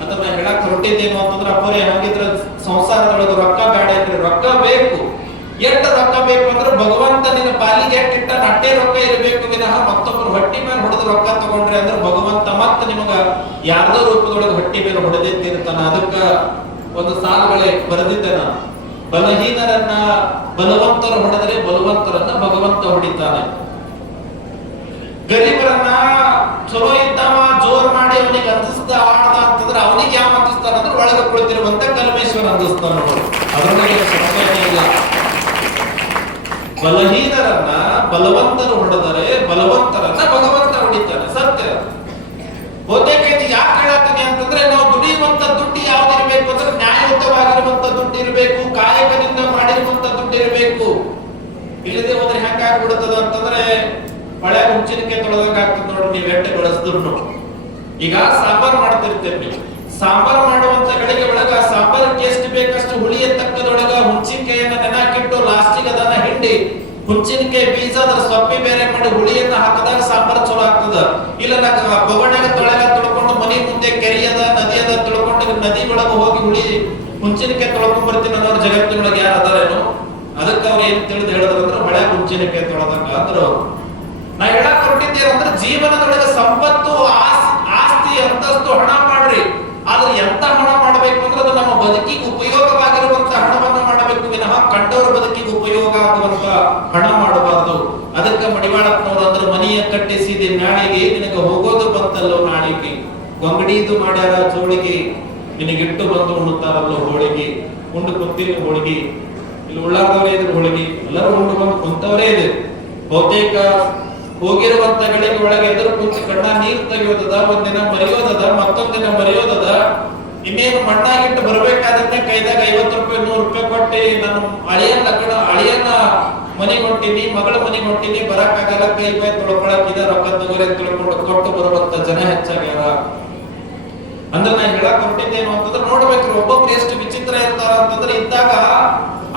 ಅದನ್ನ ಹೇಳಕ್ ಹೊರಟಿದ್ದೇನು ಅಂತಂದ್ರೆ, ಅಪ್ಪರೇ ಹಂಗಿದ್ರೆ ಸಂಸಾರದೊಳಗೆ ರೊಕ್ಕ ಬೇಡ ಇದ್ರೆ ರೊಕ್ಕ ಬೇಕು. ಎಷ್ಟು ರೊಕ್ಕ ಬೇಕು ಅಂದ್ರೆ ಭಗವಂತ ನಿನ್ನ ಪಾಲಿಗೆ ಎಟ್ಟಿಟ್ಟ ನಟ್ಟೆ ರೊಕ್ಕ ಇರಬೇಕು ವಿನಃ ಮತ್ತೊಬ್ಬರು ಹೊಟ್ಟಿ ಮೇಲೆ ಹೊಡೆದು ರೊಕ್ಕ ತಗೊಂಡ್ರೆ ಅಂದ್ರೆ ಭಗವಂತ ಮತ್ತೆ ನಿಮಗ ಯಾರ್ದೋ ರೂಪದೊಳಗೆ ಹೊಟ್ಟಿ ಮೇಲೆ ಹೊಡೆದಿರ್ತಾನ. ಅದಕ್ಕ ಒಂದು ಸಾಲುಗಳೇ ಬರೆದಿದ್ದೇನ, ಬಲಹೀನರನ್ನ ಬಲವಂತರು ಹೊಡೆದರೆ ಬಲವಂತರನ್ನ ಭಗವಂತ ಹೊಡಿತಾನೆ. ಗರೀಬರನ್ನ ಚಲೋ ಇದ್ದವ ಜೋರ್ ಮಾಡಿ ಅವನಿಗೆ ಅಂದಿಸ್ದ ಆಡ್ದ ಅಂತಂದ್ರೆ ಅವನಿಗೆ ಯಾವ ಅಂದಿಸ್ತಾನ ಅಂದ್ರೆ ಒಳಗೆ ಕುಳಿತಿರುವಂತ ಕಲ್ಮೇಶ್ವರ ಅಂದಿಸ್ತಾನ. ಅದರೊಳಗೆ ಸಮಸ್ಯೆ ಇಲ್ಲ. ಬಲಹೀನರನ್ನ ಬಲವಂತರು ಹೊಡೆದರೆ ಬಲವಂತರನ್ನ ಭಗವಂತ ಹೊಡಿತಾನೆ. ಸತ್ಯ. ಬಹುತೇಕ ಇದು ಯಾಕೆ ಹೇಳತ್ತೀನಿ ಅಂತಂದ್ರೆ, ನಾವು ದುಡಿಯುವಂತ ದುಡ್ಡು ಯಾವ್ದಿರ್ಬೇಕು ಅಂದ್ರೆ ನ್ಯಾಯಯುತವಾಗಿರುವಂತ ದುಡ್ಡು ಇರಬೇಕು, ಕಾಯಕದಿಂದ ಮಾಡಿರುವಂತ ದುಡ್ಡು ಇರಬೇಕು. ಇಲ್ಲದೆ ಹೋದ್ರೆ ಹೆಂಗಾಗ್ಬಿಡುತ್ತದ ಅಂತಂದ್ರೆ ಹಳೆ ಹುಂಚಿನಕ್ಕೆ ತೊಳೆದಾಗ ಆಗ್ತದೆ ನೋಡ್ರಿ. ನೀವು ಎಟ್ಟೆ ಬಳಸಿದ್ರು ಈಗ ಸಾಂಬಾರ್ ಮಾಡ್ತಿರ್ತೇವೆ, ನೀವು ಸಾಂಬಾರ್ ಮಾಡುವಂತ ಗಳಿಗೆ ಒಳಗ ಸಾಂಬಾರಕ್ಕೆ ಎಷ್ಟು ಬೇಕಷ್ಟು ಹುಳಿ ತಕ್ಕದೊಳಗ ಹುಂಚಿನಕಾಯಿಯನ್ನ ನೆನಾಕಿಟ್ಟು ಲಾಸ್ಟಿಗೆ ಅದನ್ನ ಹಿಂಡಿ ಹುಂಚಿನಕಾಯಿ ಬೀಜ ಅದರ ಸೊಪ್ಪಿ ಬೇರೆ ಮಾಡಿ ಹುಳಿಯನ್ನ ಹಾಕಿದಾಗ ಸಾಂಬಾರ್ ಚಲೋ ಆಗ್ತದ. ಇಲ್ಲ ಬೊಗಣೆಗೆ ತೊಳ್ಕೊಂಡು ಮನಿ ಮುಂದೆ ಕೆರೆಯದ ನದಿಯದ ತೊಳ್ಕೊಂಡು ನದಿ ಒಳಗೆ ಹೋಗಿ ಹುಳಿ ಹುಂಚಿನಕಾಯಿ ತೊಳ್ಕೊಂಡ್ ಬರ್ತೀನಿ ಅನ್ನೋರು ಜಗತ್ತಿನೊಳಗೆ ಯಾರು ಅದಾರೇನು? ಅದಕ್ಕೆ ಅವ್ರು ಏನ್ ತಿಳಿದು ಹೇಳಿದ್ರು ಅಂದ್ರೆ ಹಳೆ ಹುಂಚಿನಕಾಯಿ ತೊಳೆದಂಗ ಅಂದ್ರ ಅವ್ರು. ನಾ ಹೇಳಕ್ ಹೊರಟಿದ್ದೇನಂದ್ರೆ, ಜೀವನದೊಳಗೆ ಸಂಪತ್ತು, ಆಸ್ತಿ, ಅಂತಸ್ತು, ಹಣ ಮಾಡ್ರಿ. ಆದ್ರೆ ಎಂತ ಹಣ ಮಾಡಬೇಕು ಅಂದ್ರೆ ಅದು ನಮ್ಮ ಬದುಕಿಗೆ ಉಪಯೋಗವಾಗಿರುವಂತ ಹಣವನ್ನ ಮಾಡಬೇಕು ವಿನಃ ಕಂಡವರ ಬದುಕಿಗೆ ಉಪಯೋಗ ಆಗುವಂತ ಹಣ ಮಾಡಬಾರ್ದು. ಅದಕ್ಕೆ ಮಡಿವಾಳಪ್ಪನವ್ರು ಅಂದ್ರೆ, ಮನೆಯ ಕಟ್ಟಿಸಿದೆ ನಾಳೆಗೆ ನಿನಗೆ ಹೋಗೋದು ಬಂತಲ್ಲೋ ನಾಳಿಗೆ, ಗೊಂಗಡಿದು ಮಾಡ್ಯಾರ ಜೋಳಿಗೆ ನಿನಗಿಟ್ಟು ಬಂದು ಉಣ್ಣುತ್ತಾರಲ್ಲೋ ಹೋಳಿಗೆ, ಉಂಡು ಕುಂತೀನಿ ಹೋಳಿಗೆ, ಇಲ್ಲಿ ಉಳ್ಳಾರ್ದವರೇ ಇದ್ರು ಹೋಳಿಗೆ, ಎಲ್ಲರೂ ಉಂಡು ಬಂದು ಕುಂತವರೇ ಇದೆ. ಬಹುತೇಕ ಹೋಗಿರುವಂತ ಗಳಿಗೆ ಒಳಗೆ ಎದುರು ಕುಂತು ಕಣ್ಣ ನೀರು ತೆಗೆಯೋದದ, ಒಂದಿನ ಮರೆಯೋದದ, ಮತ್ತೊಂದಿನ ಮರೆಯೋದದ. ಇನ್ನೇನು ಮಣ್ಣಾಗಿಟ್ಟು ಬರ್ಬೇಕಾದ್ರೆ ಕೈದಾಗ 50 ರೂಪಾಯಿ 100 ರೂಪಾಯಿ ಕೊಟ್ಟು ನನ್ನ ಅಳಿಯನ್ನ ಮನೆಗೆ ಹೊಂಟಿನಿ, ಮಗಳ ಮನೆಗೆ ಹೊಂಟಿನಿ, ಬರಕ್ಕಾಗಲ್ಲ, ಕೈ ಬೈ ತೊಳ್ಕೊಳಕ್ ಇದ ರೊಕ್ಕ ತಗೋರಿ ಅಂತ ತಿಳ್ಕೊಂಡು ಕೊಟ್ಟು ಬರುವಂತ ಜನ ಹೆಚ್ಚಾಗ್ಯಾರ. ಅಂದ್ರೆ ನಾ ಹೇಳಕ್ ಹೊರಟಿದ್ದೇನು ಅಂತಂದ್ರೆ ನೋಡ್ಬೇಕ್ರಿ, ಒಬ್ಬೊಬ್ರು ಎಷ್ಟು ವಿಚಿತ್ರ ಇರ್ತಾರ ಅಂತಂದ್ರೆ, ಇದ್ದಾಗ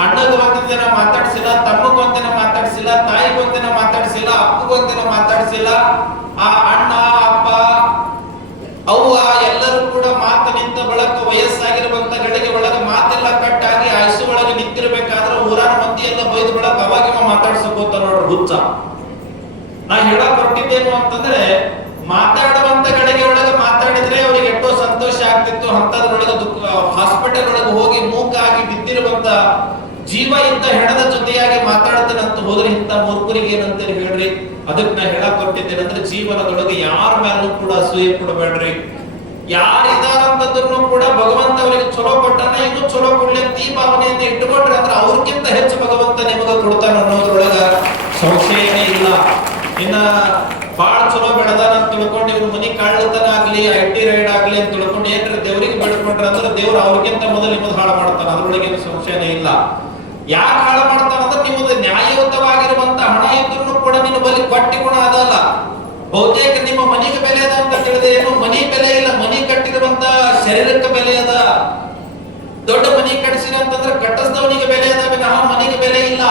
ಅಣ್ಣಗ ಒಂದಿನ ಮಾತಾಡ್ಸಿಲ್ಲ, ತಮ್ಮಗ್ ಒಂದಿನ ಮಾತಾಡ್ಸಿಲ್ಲ, ತಾಯಿಗೆ ಒಂದಿನ ಮಾತಾಡ್ಸಿಲ್ಲ, ಅಪ್ಪಗ ಒಂದಿನ ಮಾತಾಡ್ಸಿಲ್ಲ, ಆ ಅಣ್ಣ ಅಪ್ಪ ಅವ್ವ ಎಲ್ಲರೂ ಕೂಡ ಮಾತು ನಿಂತ ಬಳಕ ವಯಸ್ಸಾಗಿರುವಂತ ಗಳಿಗೆ ಒಳಗ ಮಾತೆಲ್ಲ ಕಟ್ಟಾಗಿ ಆಯುಷು ಒಳಗೆ ನಿಂತಿರ್ಬೇಕಾದ್ರೆ ಊರಾನ ಮಂದಿ ಎಲ್ಲ ಬೈದು ಬಳಕ ಅವಾಗ ಮಾತಾಡ್ಸಕೋತ ನೋಡ್ರಿ ಹುಚ್ಚ. ನಾ ಹೇಳಕ್ ಹೊರಟಿದ್ದೇನು ಅಂತಂದ್ರೆ, ಮಾತಾಡುವಂತ ಗಳಿಗೆ ಒಳಗೆ ಮಾತಾಡಿದ್ರೆ ಅವ್ರಿಗೆ ಎಷ್ಟೋ ಸಂತೋಷ ಆಗ್ತಿತ್ತು. ಅಂತದ್ರೊಳಗೆ ಹಾಸ್ಪಿಟಲ್ ಒಳಗೆ ಹೋಗಿ ಮೂಕಾಗಿ ಬಿದ್ದಿರುವಂತ ಜೀವ ಇದ್ದ ಹೆಣದ ಜೊತೆಯಾಗಿ ಮಾತಾಡ್ತೇನಂತ ಹೋದ್ರೆ ಇಂಥ ಮೂರ್ಖರಿಗೆ ಏನಂತ ಹೇಳ್ರಿ. ಅದಕ್ಕೆ ನಾ ಹೇಳಕ್ ಹೊರಟಿದ್ದೇನೆ ಅಂದ್ರೆ, ಜೀವನದೊಳಗೆ ಯಾರ ಮೇಲೂ ಕೂಡ ಅಸೂಯೆ ಕೊಡಬೇಡ್ರಿ. ಯಾರಿದಾರಂತಂದ್ರೂ ಕೂಡ ಭಗವಂತ ಅವರಿಗೆ ಚಲೋ ಕೊಟ್ಟಾನ, ಇನ್ನು ಚಲೋ ಕೊಡ್ಲಿ ಅಂತ ಈ ಭಾವನೆಯಿಂದ ಇಟ್ಟುಕೊಂಡ್ರೆ ಅಂದ್ರೆ ಅವ್ರಿಗಿಂತ ಹೆಚ್ಚು ಭಗವಂತ ನಿಮಗ ಕೊಡ್ತಾನ ಅನ್ನೋದ್ರೊಳಗ ಸಂಶಯನೇ ಇಲ್ಲ. ಇನ್ನ ಬಾಳ್ ಚಲೋ ಬೆಳೆದಾನ ಅಂತ ತಿಳ್ಕೊಂಡು ಇವ್ರು ಮನಿ ಕಾಳತನ ಆಗ್ಲಿ, IT ರೈಡ್ ಆಗ್ಲಿ ಅಂತ ತಿಳ್ಕೊಂಡು ಏನ್ರ ದೇವ್ರಿಗೆ ಬೆಳ್ಕೊಂಡ್ರೆ ಅಂದ್ರೆ ದೇವ್ರು ಅವ್ರಿಗಿಂತ ಮೊದಲು ನಿಮ್ಮದು ಹಾಳು ಮಾಡ್ತಾನ, ಅದ್ರೊಳಗೇನು ಸಂಶಯನೇ ಇಲ್ಲ. ಯಾಕೆ ಹಾಳು ಮಾಡ್ತಾನ ಅಂದ್ರೆ, ನಿಮ್ಮದು ನ್ಯಾಯಯುತವಾಗಿರುವಂತ ಹಣ ಇದ್ರೂ ಕೂಡ ನಿನ್ನ ಬಲಿ ಕೊಟ್ಟಿ ಗುಣ ಅದಲ್ಲ. ಬಹುತೇಕ ನಿಮ್ಮ ಮನೆಗೆ ಬೆಲೆ ಅದ ಅಂತ ತಿಳಿದ್ರೆ ಏನು ಮನಿ ಬೆಲೆ ಇಲ್ಲ, ಮನಿ ಕಟ್ಟಿರುವಂತ ಶರೀರಕ್ಕೆ ಬೆಲೆ ಅದ. ದೊಡ್ಡ ಮನಿ ಕಟ್ಟಿಸಿರ ಅಂತಂದ್ರೆ ಕಟ್ಟಿಸಿದವನಿಗೆ ಬೆಲೆ ಅದ ವಿನಃ ಮನೆಗೆ ಬೆಲೆ ಇಲ್ಲ.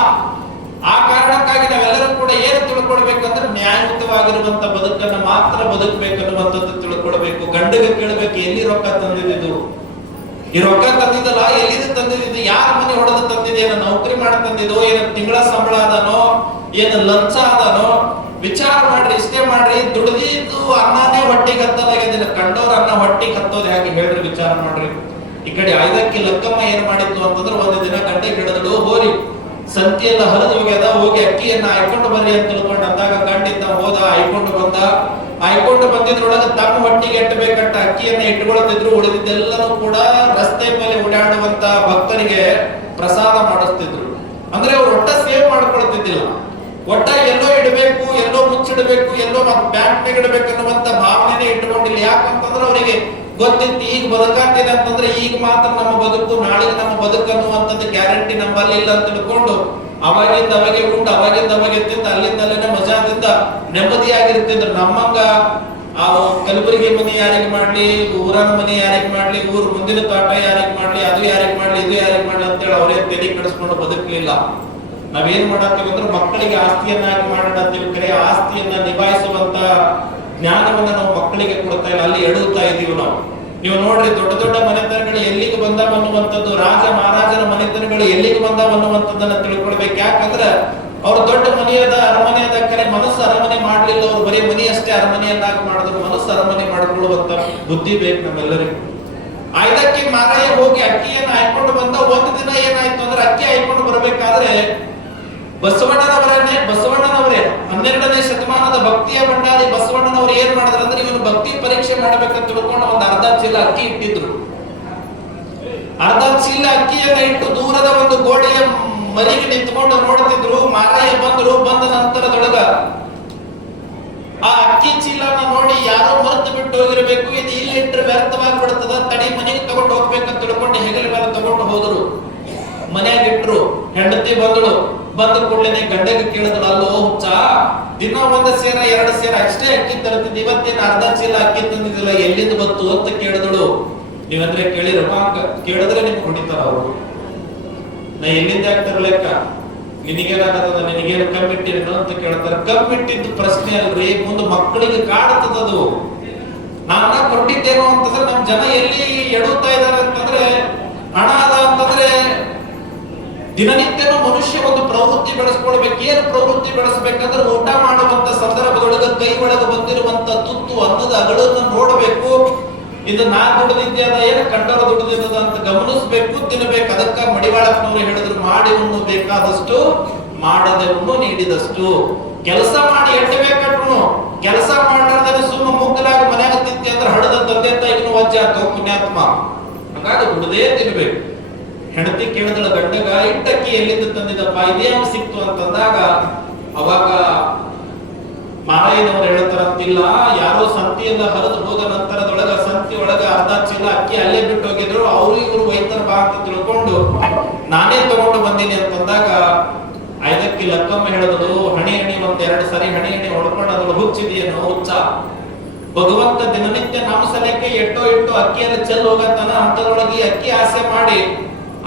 ಆ ಕಾರಣಕ್ಕಾಗಿ ನಾವೆಲ್ಲರೂ ಕೂಡ ಏನು ತಿಳ್ಕೊಳ್ಬೇಕಂದ್ರೆ, ನ್ಯಾಯಯುತವಾಗಿರುವಂತ ಬದುಕನ್ನು ಮಾತ್ರ ಬದುಕಬೇಕನ್ನುವಂಥದ್ದು ತಿಳ್ಕೊಳ್ಬೇಕು. ಗಂಡಗೆ ಕೇಳಬೇಕು, ಎಲ್ಲಿ ರೊಕ್ಕ ತಂದಿದ್ದು, ಈ ರೊಕ್ಕ ತಂದಿದ್ದಲ್ಲ ಎಲ್ಲಿದೆ ತಂದಿದ್ದು, ಯಾರ ಮನೆ ಹೊಡೆದು ತಂದಿದೆ, ಏನೋ ನೌಕರಿ ಮಾಡಿ ತಂದಿದೋ, ಏನೋ ತಿಂಗಳ ಸಂಬಳ ಅದನೋ, ಏನು ಲಂಚ ಅದನೋ, ವಿಚಾರ ಮಾಡ್ರಿ, ಇಷ್ಟೇ ಮಾಡ್ರಿ. ದುಡ್ದಿದ್ದು ಅನ್ನನೇ ಹೊಟ್ಟಿಗೆ ಹತ್ತಲಾಗಿದೆ, ಕಂಡವ್ರ ಅನ್ನ ಹೊಟ್ಟಿಗೆ ಹತ್ತೋದು ಹೇಗೆ ಹೇಳ್ರಿ, ವಿಚಾರ ಮಾಡ್ರಿ. ಈ ಕಡೆ ಐದಕ್ಕೆ ಲಕ್ಕಮ್ಮ ಏನ್ ಮಾಡಿತ್ತು ಅಂತಂದ್ರೆ, ಒಂದು ದಿನ ಗಂಟೆ ಹಿಡಿದಳು, ಹೋರಿ ಸಂತಿ ಎಲ್ಲ ಹರಿದು ಹೋಗ್ಯದ, ಹೋಗಿ ಅಕ್ಕಿಯನ್ನ ಆಯ್ಕೊಂಡು ಬರ್ರಿ ಅಂತ ತಿಳ್ಕೊಂಡು ಅಂದಾಗ ಗಂಡಿಂದ ಹೋದ, ಆಯ್ಕೊಂಡು ಬಂದ. ಆಯ್ಕೊಂಡು ಬಂದಿದ್ರೊಳಗೆ ತಮ್ಮ ಹೊಟ್ಟಿಗೆ ಎಟ್ಟಬೇಕಟ್ಟ ಅಕ್ಕಿಯನ್ನ ಇಟ್ಕೊಳ್ತಿದ್ರು. ಉಳಿದಿದ್ದೆಲ್ಲರೂ ಕೂಡ ರಸ್ತೆ ಮೇಲೆ ಓಡಾಡುವಂತ ಭಕ್ತರಿಗೆ ಪ್ರಸಾದ ಮಾಡಿಸ್ತಿದ್ರು. ಅಂದ್ರೆ ಅವ್ರು ಒಟ್ಟ ಸೇವ್ ಮಾಡ್ಕೊಳ್ತಿದ್ದಿಲ್ಲ, ಒಟ್ಟ ಎಲ್ಲೋ ಇಡಬೇಕು, ಎಲ್ಲೋ ಮುಚ್ಚಿಡಬೇಕು, ಎಲ್ಲೋ ಬ್ಯಾಂಕ್ ಇಡಬೇಕು ಅನ್ನುವಂತ ಭಾವನೆನೇ ಇಟ್ಕೊಂಡಿಲ್ಲ. ಯಾಕಂತಂದ್ರೆ ಅವರಿಗೆ ಗೊತ್ತಿತ್ತು, ಈಗ ಬದುಕಾಗ್ತಿದೆ ಅಂತಂದ್ರೆ ಈಗ ಮಾತ್ರ ನಮ್ಮ ಬದುಕು, ನಾಳೆಗೆ ನಮ್ಮ ಬದುಕು ಅನ್ನುವಂಥದ್ದು ಗ್ಯಾರಂಟಿ ನಮ್ಮಲ್ಲಿ ಇಲ್ಲ ಅಂತ ತಿಳ್ಕೊಂಡು ಅವಾಗಿಂದ ಅವಾಗೆ ಉಂಡು, ಅವಾಗಿಂದ ಅವಾಗೆ ತಿಂದು, ಅಲ್ಲಿಂದ ಅಲ್ಲೇನೆ ಮಜಾದಿಂದ ನೆಮ್ಮದಿಯಾಗಿರ್ತಿದ್ರು. ನಮ್ಮಂಗ ಆ ಕಲಬುರಗಿ ಮನೆ ಯಾರಿಗೆ ಮಾಡ್ಲಿ, ಊರನ ಮನೆ ಯಾರಿಗೆ ಮಾಡ್ಲಿ, ಊರ್ ಮುಂದಿನ ತೋಟ ಯಾರಿಗೆ ಮಾಡ್ಲಿ, ಅದು ಯಾರಿಗೆ ಮಾಡ್ಲಿ, ಇದು ಯಾರಿಗೆ ಮಾಡ್ಲಿ ಅಂತೇಳಿ ಅವರೇ ತಲೆ ಕಡಿಸ್ಕೊಂಡು ಬದುಕಲಿಲ್ಲ. ನಾವೇನ್ ಮಾಡತ್ತೀವಿ ಅಂದ್ರೆ, ಮಕ್ಕಳಿಗೆ ಆಸ್ತಿಯನ್ನಾಗಿ ಮಾಡೋಣ ಅಂತೀವಿ, ಆಸ್ತಿಯನ್ನ ನಿಭಾಯಿಸುವಂತ ಜ್ಞಾನವನ್ನ ನಾವು ಮಕ್ಕಳಿಗೆ ಕೊಡ್ತಾ ಇಲ್ಲ, ಅಲ್ಲಿ ಎಡುತ್ತಾ ಇದೀವಿ ನಾವು. ನೀವು ನೋಡ್ರಿ, ದೊಡ್ಡ ದೊಡ್ಡ ಮನೆತನಗಳು ಎಲ್ಲಿಗೆ ಬಂದಾವ ಅನ್ನುವಂಥದ್ದು, ರಾಜ ಮಹಾರಾಜರ ಮನೆತನಗಳು ಎಲ್ಲಿಗೆ ಬಂದಾವ ಅನ್ನುವಂಥದ್ದನ್ನ ತಿಳ್ಕೊಳ್ಬೇಕು. ಯಾಕಂದ್ರೆ ಅವ್ರು ದೊಡ್ಡ ಮನೆಯದ ಅರಮನೆ ಅದ, ಕರೆ ಮನಸ್ಸು ಅರಮನೆ ಮಾಡ್ಲಿಲ್ಲ. ಅವ್ರು ಬರೀ ಮನೆ ಅಷ್ಟೇ ಅರಮನೆಯನ್ನಾಗಿ ಮಾಡಿದ್ರು, ಮನಸ್ಸು ಅರಮನೆ ಮಾಡಿಕೊಳ್ಳುವಂತ ಬುದ್ಧಿ ಬೇಕು ನಮ್ಮೆಲ್ಲರಿಗೂ. ಐದಕ್ಕೆ ಮಾರಾಯ ಹೋಗಿ ಅಕ್ಕಿಯನ್ನು ಹಾಯ್ಕೊಂಡು ಬಂದ. ಒಂದು ದಿನ ಏನಾಯ್ತು ಅಂದ್ರೆ, ಅಕ್ಕಿ ಹಾಯ್ಕೊಂಡು ಬರಬೇಕಾದ್ರೆ ಬಸವಣ್ಣನವರೇ 12ನೇ ಶತಮಾನದ ಭಕ್ತಿಯ ಭಂಡಾರಿ ಬಸವಣ್ಣನವರು ಏನ್ ಮಾಡಿದ್ರು ಅಂದ್ರೆ, ಇವನು ಭಕ್ತಿ ಪರೀಕ್ಷೆ ಮಾಡ್ಬೇಕಂತ ತಿಳ್ಕೊಂಡು ಒಂದು ಅರ್ಧ ಚೀಲ ಅಕ್ಕಿ ಇಟ್ಟಿದ್ರು. ಅರ್ಧ ಚೀಲ ಅಕ್ಕಿಯನ್ನ ಇಟ್ಟು ದೂರದ ಒಂದು ಗೋಡೆಯ ಮರಿಗೆ ನಿಂತ್ಕೊಂಡು ನೋಡ್ತಿದ್ರು. ಮಾರಾಯ ಬಂದ್ರು. ಬಂದ ನಂತರದೊಳಗ ಆ ಅಕ್ಕಿ ಚೀಲನ ನೋಡಿ ಯಾರೋ ಮರೆತು ಬಿಟ್ಟು ಹೋಗಿರ್ಬೇಕು, ಇದು ಇಲ್ಲಿ ಇಟ್ಟರೆ ವ್ಯರ್ಥವಾಗಿ ಬಿಡ್ತದ, ತಡಿ ಮನೆಗೆ ತಗೊಂಡು ಹೋಗ್ಬೇಕಂತ ತಿಳ್ಕೊಂಡು ಹೆಗಲ ಮೇಲೆ ತಗೊಂಡು ಹೋದ್ರು. ಮನೆಯಾಗ ಇಟ್ರು. ಹೆಂಡತಿ ಬಂದಳು. ಬಂದ ಕೂಡಲೇ ಗಂಡಗೆ ಕೇಳಿದಳು, ಅಲ್ಲೋ ಹುಚ್ಚ, ದಿನ 1 ಸೇರ 2 ಸೇರ ಅಷ್ಟೇ ಅಕ್ಕಿ ತರ್ತಿದ್ದಿ, ಇವತ್ತೇನು ಅರ್ಧ ಚೀಲ ಅಕ್ಕಿ ತಂದಿದ್ದಿಲ್ಲ, ಎಲ್ಲಿಂದ ಬಂತು ಅಂತ ಕೇಳಿದಳು. ನೀವಂದ್ರೆ ಕೇಳಿರಪ್ಪ, ಕೇಳಿದ್ರೆ ನಿಮ್ಗೆ ಹೊಡಿತಾರ ಅವರು. ನಾ ಎಲ್ಲಿಂದ ಆಗ್ತಾರ ಲೆಕ್ಕ, ನಿನಗೇನಾಗದ, ನಿನಗೇನು ಕಮ್ಮಿಟ್ಟಿರೇನೋ ಅಂತ ಕೇಳ್ತಾರೆ. ಕಮ್ಮಿಟ್ಟಿದ್ದು ಪ್ರಶ್ನೆ ಅಲ್ರಿ, ಮುಂದೆ ಮಕ್ಕಳಿಗೆ ಕಾಡ್ತದದು. ನಾನ ಕೊಟ್ಟಿದ್ದೇನೋ ಅಂತಂದ್ರೆ, ನಮ್ ಜನ ಎಲ್ಲಿ ಎಡುತ್ತಾ ಇದಾರೆ ಅಂತಂದ್ರೆ, ಹಣ ಅದ ಅಂತಂದ್ರೆ ದಿನನಿತ್ಯನೂ ಮನುಷ್ಯ ಒಂದು ಪ್ರವೃತ್ತಿ ಬೆಳೆಸ್ಕೊಳ್ಬೇಕು. ಏನು ಪ್ರವೃತ್ತಿ ಬೆಳೆಸ್ಬೇಕಂದ್ರೆ, ಊಟ ಮಾಡುವಂತ ಸಂದರ್ಭದೊಳಗೆ ಕೈ ಒಳಗೆ ಬಂದಿರುವಂತ ತುತ್ತು ಅನ್ನದ ಅಗಳನ್ನು ನೋಡಬೇಕು. ಇದು ನಾ ದುಡಿದಿದ್ದ ಏನು ಕಂಡರ ದುಡಿದಿದ್ದದ ಅಂತ ಗಮನಿಸಬೇಕು, ತಿನ್ನಬೇಕು. ಅದಕ್ಕ ಮಡಿವಾಳಪ್ಪನವರು ಹೇಳಿದ್ರು, ಮಾಡಿ ಉಣ್ಣು ಬೇಕಾದಷ್ಟು, ಮಾಡದೆ ಉಣ್ಣು ನೀಡಿದಷ್ಟು. ಕೆಲಸ ಮಾಡಿ ಎಟ್ಟಬೇಕನ್ನು, ಕೆಲಸ ಮಾಡಲಾರ್ದೆ ಸುಮ್ಮ ಮುಗ್ಗಲಾಗಿ ಮನ್ಯಾಗ ತಿಂತಿ ಅಂದ್ರೆ ಹಡದ ತಂದೆ ತಾಯಿಗೂ ವಜ್ಜೆ ಅಥವಾ ಪುಣ್ಯಾತ್ಮ. ಹಾಗಾಗಿ ದುಡದೇ ತಿನ್ಬೇಕು. ಹೆಂಡತಿ ಕೇಳಿದಳ ಗಂಡಗ, ಇಟ್ಟಕ್ಕಿ ಎಲ್ಲಿಂದ ತಂದಿದ್ದಪ್ಪ, ಇದೇನು ಸಿಕ್ತು ಅಂತಂದಾಗ ಅವಾಗ ಮಾರಾಯನವರು ಹೇಳ್ತಾರಂತಿಲ್ಲ, ಯಾರೋ ಸಂತಿಯಿಂದ ಹರಿದು ಹೋದ ನಂತರದೊಳಗ ಸಂತಿ ಒಳಗ ಅರ್ಧ ಚೀಲ ಅಕ್ಕಿ ಅಲ್ಲೇ ಬಿಟ್ಟು ಹೋಗಿದ್ರು. ಅವರು ಇವರು ವೈದ್ಯರ ಬಾ ಅಂತ ತಿಳ್ಕೊಂಡು ನಾನೇ ತಗೊಂಡು ಬಂದೀನಿ ಅಂತಂದಾಗ ಅಕ್ಕಿ ಲಕ್ಕಮ್ಮ ಹೇಳಿದಳು, ಹಣಿ ಒಂದೆರಡು ಸರಿ ಹಣಿ ಹೊಡ್ಕೊಂಡದಳು, ಹುಚ್ಚಿದೆಯೇನೋ ಹುಚ್ಚ. ಭಗವಂತ ದಿನನಿತ್ಯ ನಮ್ಮ ಸಲಕ್ಕೆ ಎಟ್ಟೋ ಅಕ್ಕಿಯನ್ನು ಚೆಲ್ ಹೋಗತ್ತಾನ. ಅಂತದ್ರೊಳಗೆ ಅಕ್ಕಿ ಆಸೆ ಮಾಡಿ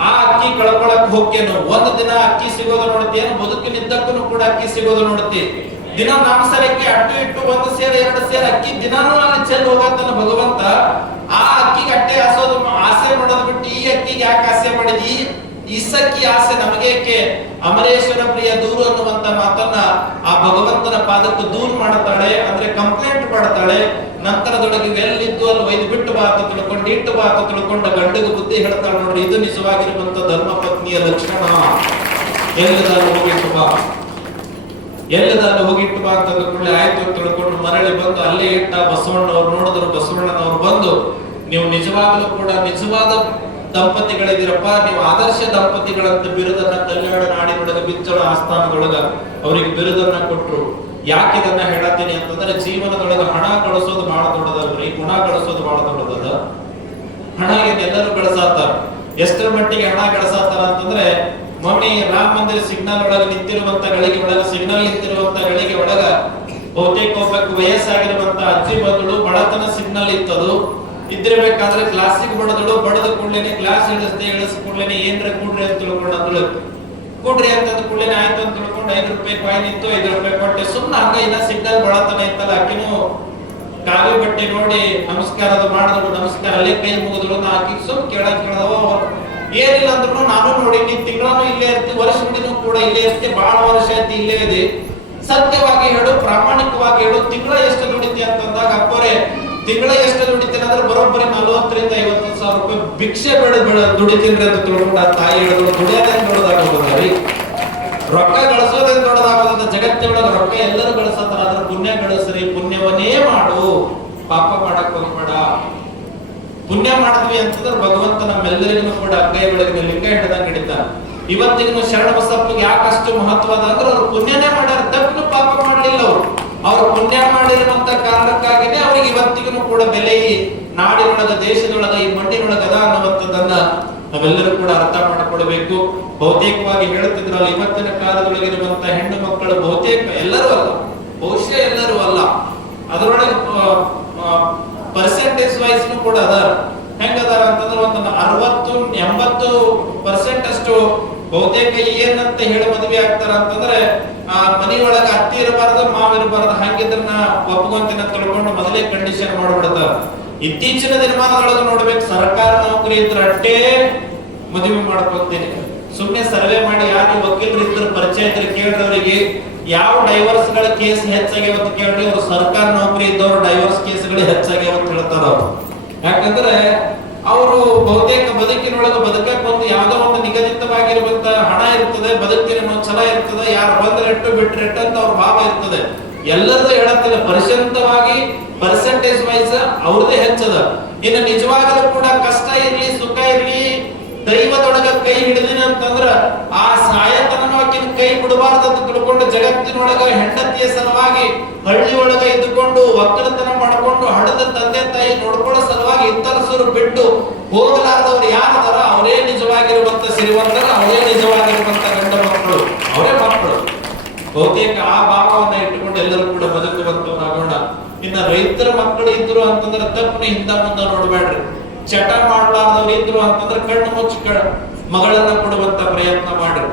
ಆ ಅಕ್ಕಿ ಕಳ್ಕೊಳಕ್ ಹೋಗ್ತೇನು. ಒಂದ್ ದಿನ ಅಕ್ಕಿ ಸಿಗೋದು ನೋಡ್ತೇನು, ಬದುಕಿನಿದ್ದಕ್ಕೂ ಕೂಡ ಅಕ್ಕಿ ಸಿಗೋದು ನೋಡ್ತಿ. ದಿನ ನಮ್ಮ ಸಲಕ್ಕೆ ಅಟ್ಟು ಒಂದು ಸೇರ್ ಎರಡು ಸೇರ್ ಅಕ್ಕಿ ದಿನಾನು ಅಲ್ಲಿ ಚೆಲ್ ಹೋಗತ್ತಾನ ಭಗವಂತ. ಆ ಅಕ್ಕಿಗೆ ಅಟ್ಟೆ ಆಸೆ ಮಾಡೋದು ಬಿಟ್ಟು ಈ ಅಕ್ಕಿಗೆ ಯಾಕೆ ಆಸೆ ಮಾಡಿದಿ? ಇಸಕ್ಕಿ ಆಸೆ ನಮಗೇಕೆ? ಅಮರೇಶ್ವರ ಪ್ರಿಯ ದೂರು ಅನ್ನುವಂತ ಮಾತನ್ನ ಆ ಭಗವಂತನ ಪಾದಕ್ಕೆ ದೂರು ಮಾಡುತ್ತಾಳೆ, ಅಂದ್ರೆ ಕಂಪ್ಲೇಂಟ್ ಮಾಡ್ತಾಳೆ. ನಂತರದೊಳಗೆ ಎಲ್ಲಿದ್ದು ಅಲ್ಲಿ ಒಯ್ದು ಬಿಟ್ಟು ಬಾ ಅಂತ ತಿಳ್ಕೊಂಡು ಇಟ್ಟು ಬಾ ಅಂತ ತಿಳ್ಕೊಂಡ ಗಂಡಿಗೆ ಬುದ್ಧಿ ಹೇಳ್ತಾಳೆ. ನೋಡ್ರಿ, ಇದು ನಿಜವಾಗಿರುವಂತ ಧರ್ಮ ಪತ್ನಿಯ ಲಕ್ಷಣ. ಎಲ್ಲದಾರು ಹೋಗಿಟ್ಟು ಬಾ, ಎಲ್ಲದಾರು ಹೋಗಿಟ್ಟು ಬಾ ಅಂತ ತಿಳ್ಕೊಳ್ಳಿ. ಆಯ್ತು ಅಂತ ತಿಳ್ಕೊಂಡು ಮರಳಿ ಬಂದು ಅಲ್ಲೇ ಇಟ್ಟ. ಬಸವಣ್ಣವ್ರು ನೋಡಿದ್ರು, ಬಸವಣ್ಣನವ್ರು ಬಂದು, ನೀವು ನಿಜವಾಗಲೂ ಕೂಡ ನಿಜವಾದ ದಂಪತಿಗಳಿದಿರಪ್ಪ, ನೀವು ಆದರ್ಶ ದಂಪತಿಗಳಂತ ಬಿರುದನ್ನ ಕಲ್ಯಾಣ ನಾಡಿನೊಳಗ ಬಿಚ್ಚಳ ಆಸ್ಥಾನದೊಳಗ ಅವರಿಗೆ ಬಿರುದನ್ನ ಕೊಟ್ರು. ಯಾಕೆ ಇದನ್ನ ಹೇಳತ್ತೀನಿ ಅಂತಂದ್ರೆ, ಜೀವನದೊಳಗ ಹಣ ಗಳಿಸೋದು ಬಹಳ ದೊಡ್ಡದಲ್ರಿ, ಗುಣ ಗಳಿಸೋದು ಬಹಳ ದೊಡ್ಡದದ. ಹಣ ಎಲ್ಲರೂ ಗಳಿಸಾತಾರ. ಎಷ್ಟರ ಮಟ್ಟಿಗೆ ಹಣ ಗಳಿಸಾತಾರ ಅಂತಂದ್ರೆ, ಮೊನ್ನೆ ರಾಮ ಮಂದಿರ ಸಿಗ್ನಲ್ ಒಳಗ ನಿಂತಿರುವಂತ ಗಳಿಗೆ ಒಳಗ ಸಿಗ್ನಲ್ ನಿಂತಿರುವಂತ ಗಳಿಗೆ ಒಳಗ ಬಹುತೇಕ ಒಬ್ಬಕ್ಕೆ ವಯಸ್ಸಾಗಿರುವಂತ ಅಜ್ಜಿ ಬಂದಳು. ಬಡತನ ಸಿಗ್ನಲ್ ಇತ್ತದು. ಇದ್ದಿರ್ಬೇಕಾದ್ರೆ ಕ್ಲಾಸಿಗೆ ಬಡದಳು. ಬಡದ ಕೂಡ್ಲೇನೆ ಕ್ಲಾಸ್ ಇಳಿಸ್ಕೊಂಡ್ಲೇನೆ ಏನ್ರ ಕೂಡ್ರಿ ಅಂತ ತಿಳ್ಕೊಂಡ್ರು. ಕೂಡ್ರಿ ಅಂತಂದ ಕೂಡ್ಲೇನೆ ಆಯ್ತು ಅಂತ ತಿಳ್ಕೊಂಡು 5 ರೂಪಾಯಿ ಕಾಯಿನ್ ಇತ್ತು, 5 ರೂಪಾಯಿ ಕೊಟ್ಟೆ. ಸುಮ್ಮನೆ ಹಂಗ ಇನ್ನ ಸಿಗ್ನಲ್ ಬಡತನ ಇತ್ತಲ್ಲ, ಆಕಿನೂ ಕಾವಿ ಬಟ್ಟೆ ನೋಡಿ ನಮಸ್ಕಾರದ ಮಾಡಿದ್ರು. ನಮಸ್ಕಾರ ಅಲ್ಲೇ ಕೈ ಮುಗಿದ್ರು. ಆಕಿ ಸುಮ್ ಕೇಳದವ ಏನಿಲ್ಲ ಅಂದ್ರು ನಾನು ನೋಡಿ, ನೀ ತಿಂಗಳೂ ಇಲ್ಲೇ ಇರ್ತಿ, ವರ್ಷ ಹುಡಿನೂ ಕೂಡ ಇಲ್ಲೇ ಇರ್ತಿ, ಬಹಳ ವರ್ಷ ಆಯ್ತು ಇಲ್ಲೇ ಇದೆ, ಸತ್ಯವಾಗಿ ಹೇಳು, ಪ್ರಾಮಾಣಿಕವಾಗಿ ಹೇಳು, ತಿಂಗಳ ಎಷ್ಟು ದುಡಿತಿ ಅಂತಂದಾಗ ಅಪ್ಪರೇ ತಿಂಗಳ ಎಷ್ಟು ದುಡಿತೀನಿ ಅಂದ್ರೆ ಬರೋಬ್ಬರಿ 40 ರಿಂದ 50 ಸಾವಿರ ರೂಪಾಯಿ ಭಿಕ್ಷೆ ದುಡಿತೀನಿ ಅಂತ ತಿಳ್ಕೊಂಡು ಆ ತಾಯಿ ಹೇಳಿದ್ರು. ದುಡಿಯೋದೇನು ದೊಡ್ಡದಾಗೋದ್ರಿ, ರೊಕ್ಕ ಗಳಿಸೋದೇನು ದೊಡ್ಡದಾಗೋದ? ಜಗತ್ತಿನೊಳಗೆ ರೊಕ್ಕ ಎಲ್ಲರೂ ಗಳಿಸತ್ತಾರ. ಅದ್ರ ಪುಣ್ಯ ಗಳಿಸ್ರಿ, ಪುಣ್ಯವನ್ನೇ ಮಾಡು, ಪಾಪ ಮಾಡಕ್ ಹೋಗ್ಬೇಡ. ಪುಣ್ಯ ಮಾಡಿದ್ವಿ ಅಂತಂದ್ರೆ ಭಗವಂತ ನಮ್ಮೆಲ್ಲರಿಗೂ ಕೂಡ ಅಂಗೈ ಬೆಳಗಿನ ಲಿಂಗ ಹಿಡ್ದಂಗ್ ಹಿಡಿತಾನ. ಇವತ್ತಿಗೂ ಶರಣ ಬಸಪ್ಪಗೆ ಯಾಕಷ್ಟು ಮಹತ್ವ ಅದ ಅಂದ್ರೆ, ಅವ್ರು ಪುಣ್ಯನೇ ಮಾಡ್ಯಾರ, ತಪ್ಪು ಪಾಪ ಮಾಡ್ಲಿಲ್ಲ. ಅವ್ರು ಪುಣ್ಯ ಮಾಡಿರುವಂತ ಕಾರಣಕ್ಕಾಗಿನೇ ಅವ್ರಿಗೆ ಇವತ್ತಿಗೂ ಕೂಡ ಬೆಲೆ ಈ ನಾಡಿನೊಳಗ, ದೇಶದೊಳಗ, ಈ ಮಣ್ಣಿನೊಳಗ ಅದ ಅನ್ನುವಂಥದ್ದನ್ನ ನಾವೆಲ್ಲರೂ ಕೂಡ ಅರ್ಥ ಮಾಡಿಕೊಳ್ಬೇಕು. ಬಹುತೇಕವಾಗಿ ಹೇಳುತ್ತಿದ್ರಲ್ಲ, ಇವತ್ತಿನ ಕಾಲದೊಳಗಿರುವಂತ ಹೆಣ್ಣು ಮಕ್ಕಳು ಬಹುತೇಕ, ಎಲ್ಲರೂ ಅಲ್ಲ, ಬಹುಶಃ ಎಲ್ಲರೂ ಅಲ್ಲ, ಅದರೊಳಗೆ ಪರ್ಸೆಂಟೇಜ್ ವೈಸ್ ಕೂಡ ಅದಾರ. ಹೆಂಗದಾರ ಅಂತಂದ್ರೆ ಒಂದು 60-80% ಅಷ್ಟು ಬಹುತೇಕ ಏನಂತ ಹೇಳಿ ಮದುವೆ ಆಗ್ತಾರ ಅಂತಂದ್ರೆ, ಆ ಮನೆಯೊಳಗ ಅತ್ತಿ ಇರಬಾರ್ದು, ಮಾವ ಇರಬಾರ್ದು, ಹಂಗಿದ್ರನ್ನ ಒಪ್ಕೊಂತಿನ ತಿಳ್ಕೊಂಡು ಮೊದಲೇ ಕಂಡೀಷನ್ ಮಾಡ್ಬಿಡ್ತಾರ. ಇತ್ತೀಚಿನ ದಿನಮಾನದೊಳಗೆ ನೋಡ್ಬೇಕು, ಸರ್ಕಾರ ನೌಕರಿ ಇದ್ರೆ ಅಷ್ಟೇ ಮದುವೆ ಮಾಡ್ಕೊಂತೀನಿ. ಸುಮ್ನೆ ಸರ್ವೆ ಮಾಡಿ ಯಾರು ವಕೀಲರು ಇದ್ರು, ಪರಿಚಯ ಇದ್ರೆ ಕೇಳ್ರಿ, ಅವರಿಗೆ ಯಾವ ಡೈವರ್ಸ್ ಗಳ ಕೇಸ್ ಹೆಚ್ಚಾಗ್ಯಾವ ಕೇಳ್ರಿ. ಅವ್ರು ಸರ್ಕಾರ ನೌಕರಿ ಇದ್ದವ್ರು ಡೈವರ್ಸ್ ಕೇಸ್ಗಳು ಹೆಚ್ಚಾಗ್ಯಾವ ಅಂತ ಹೇಳ್ತಾರ ಅವ್ರು. ಯಾಕಂದ್ರೆ ಅವರು ಬಹುತೇಕ ಬದುಕಿನೊಳಗೆ ಬದುಕಕ್ಕೆ ಒಂದು ಯಾವ್ದೋ ಒಂದು ನಿಗದಿತವಾಗಿರುವಂತ ಹಣ ಇರ್ತದೆ, ಬದುಕಿನ ಛಲ ಇರ್ತದೆ, ಯಾರು ಬಂದ್ರೆ ಎಟ್ಟು ಬಿಟ್ರೆ ಎಟ್ಟು ಅಂತ ಅವ್ರ ಭಾವ ಇರ್ತದೆ. ಎಲ್ಲರದ್ದು ಹೇಳತ್ತಿಲ್ಲ, ಪರಿಶಂತವಾಗಿ ಪರ್ಸೆಂಟೇಜ್ ವೈಸ್ ಅವ್ರದೇ ಹೆಚ್ಚದ. ಇನ್ನು ನಿಜವಾಗಲೂ ಕೂಡ ಕಷ್ಟ ಇರ್ಲಿ, ಸುಖ ಇರ್ಲಿ, ದೈವದೊಳಗ ಕೈ ಹಿಡಿದಿನ ಅಂತಂದ್ರ ಆ ಸಾಯತನವಾಗಿನ ಕೈ ಬಿಡಬಾರ್ದು ಅಂತ ತಿಳ್ಕೊಂಡು ಜಗತ್ತಿನೊಳಗ ಹೆಂಡತಿಯ ಸಲುವಾಗಿ ಹಳ್ಳಿ ಒಳಗ ಇದ್ದುಕೊಂಡು ಒಕ್ಕಲತನ ಮಾಡ್ಕೊಂಡು ಹಣದ ತಂದೆ ತಾಯಿ ನೋಡ್ಕೊಳ್ಳೋ ಸಲುವಾಗಿ ಇತರಸರು ಬಿಟ್ಟು ಹೋಗಲಾರದವ್ರು ಯಾರದಾರ ಅವರೇ ನಿಜವಾಗಿರುವಂತ ಸಿರಿವಂತರ, ಅವರೇ ನಿಜವಾಗಿರುವಂತ ಗಂಡ ಮಕ್ಕಳು, ಅವರೇ ಮಕ್ಕಳು. ಬಹುತೇಕ ಆ ಭಾವವನ್ನ ಇಟ್ಟುಕೊಂಡು ಎಲ್ಲರೂ ಕೂಡ ಬದುಕುವಂತವರಾಗೋಣ. ಇನ್ನ ರೈತರ ಮಕ್ಕಳು ಇದ್ರು ಅಂತಂದ್ರೆ ತಪ್ಪು ಹಿಂದ ಮುಂದೆ ನೋಡ್ಬೇಡ್ರಿ. ಚಟ ಮಾಡ್ಲಾರ್ದವ್ರು ಇದ್ರು ಅಂತಂದ್ರೆ ಕಣ್ಣು ಮುಚ್ಚ ಮಗಳನ್ನ ಕೊಡುವಂತ ಪ್ರಯತ್ನ ಮಾಡ್ರಿ.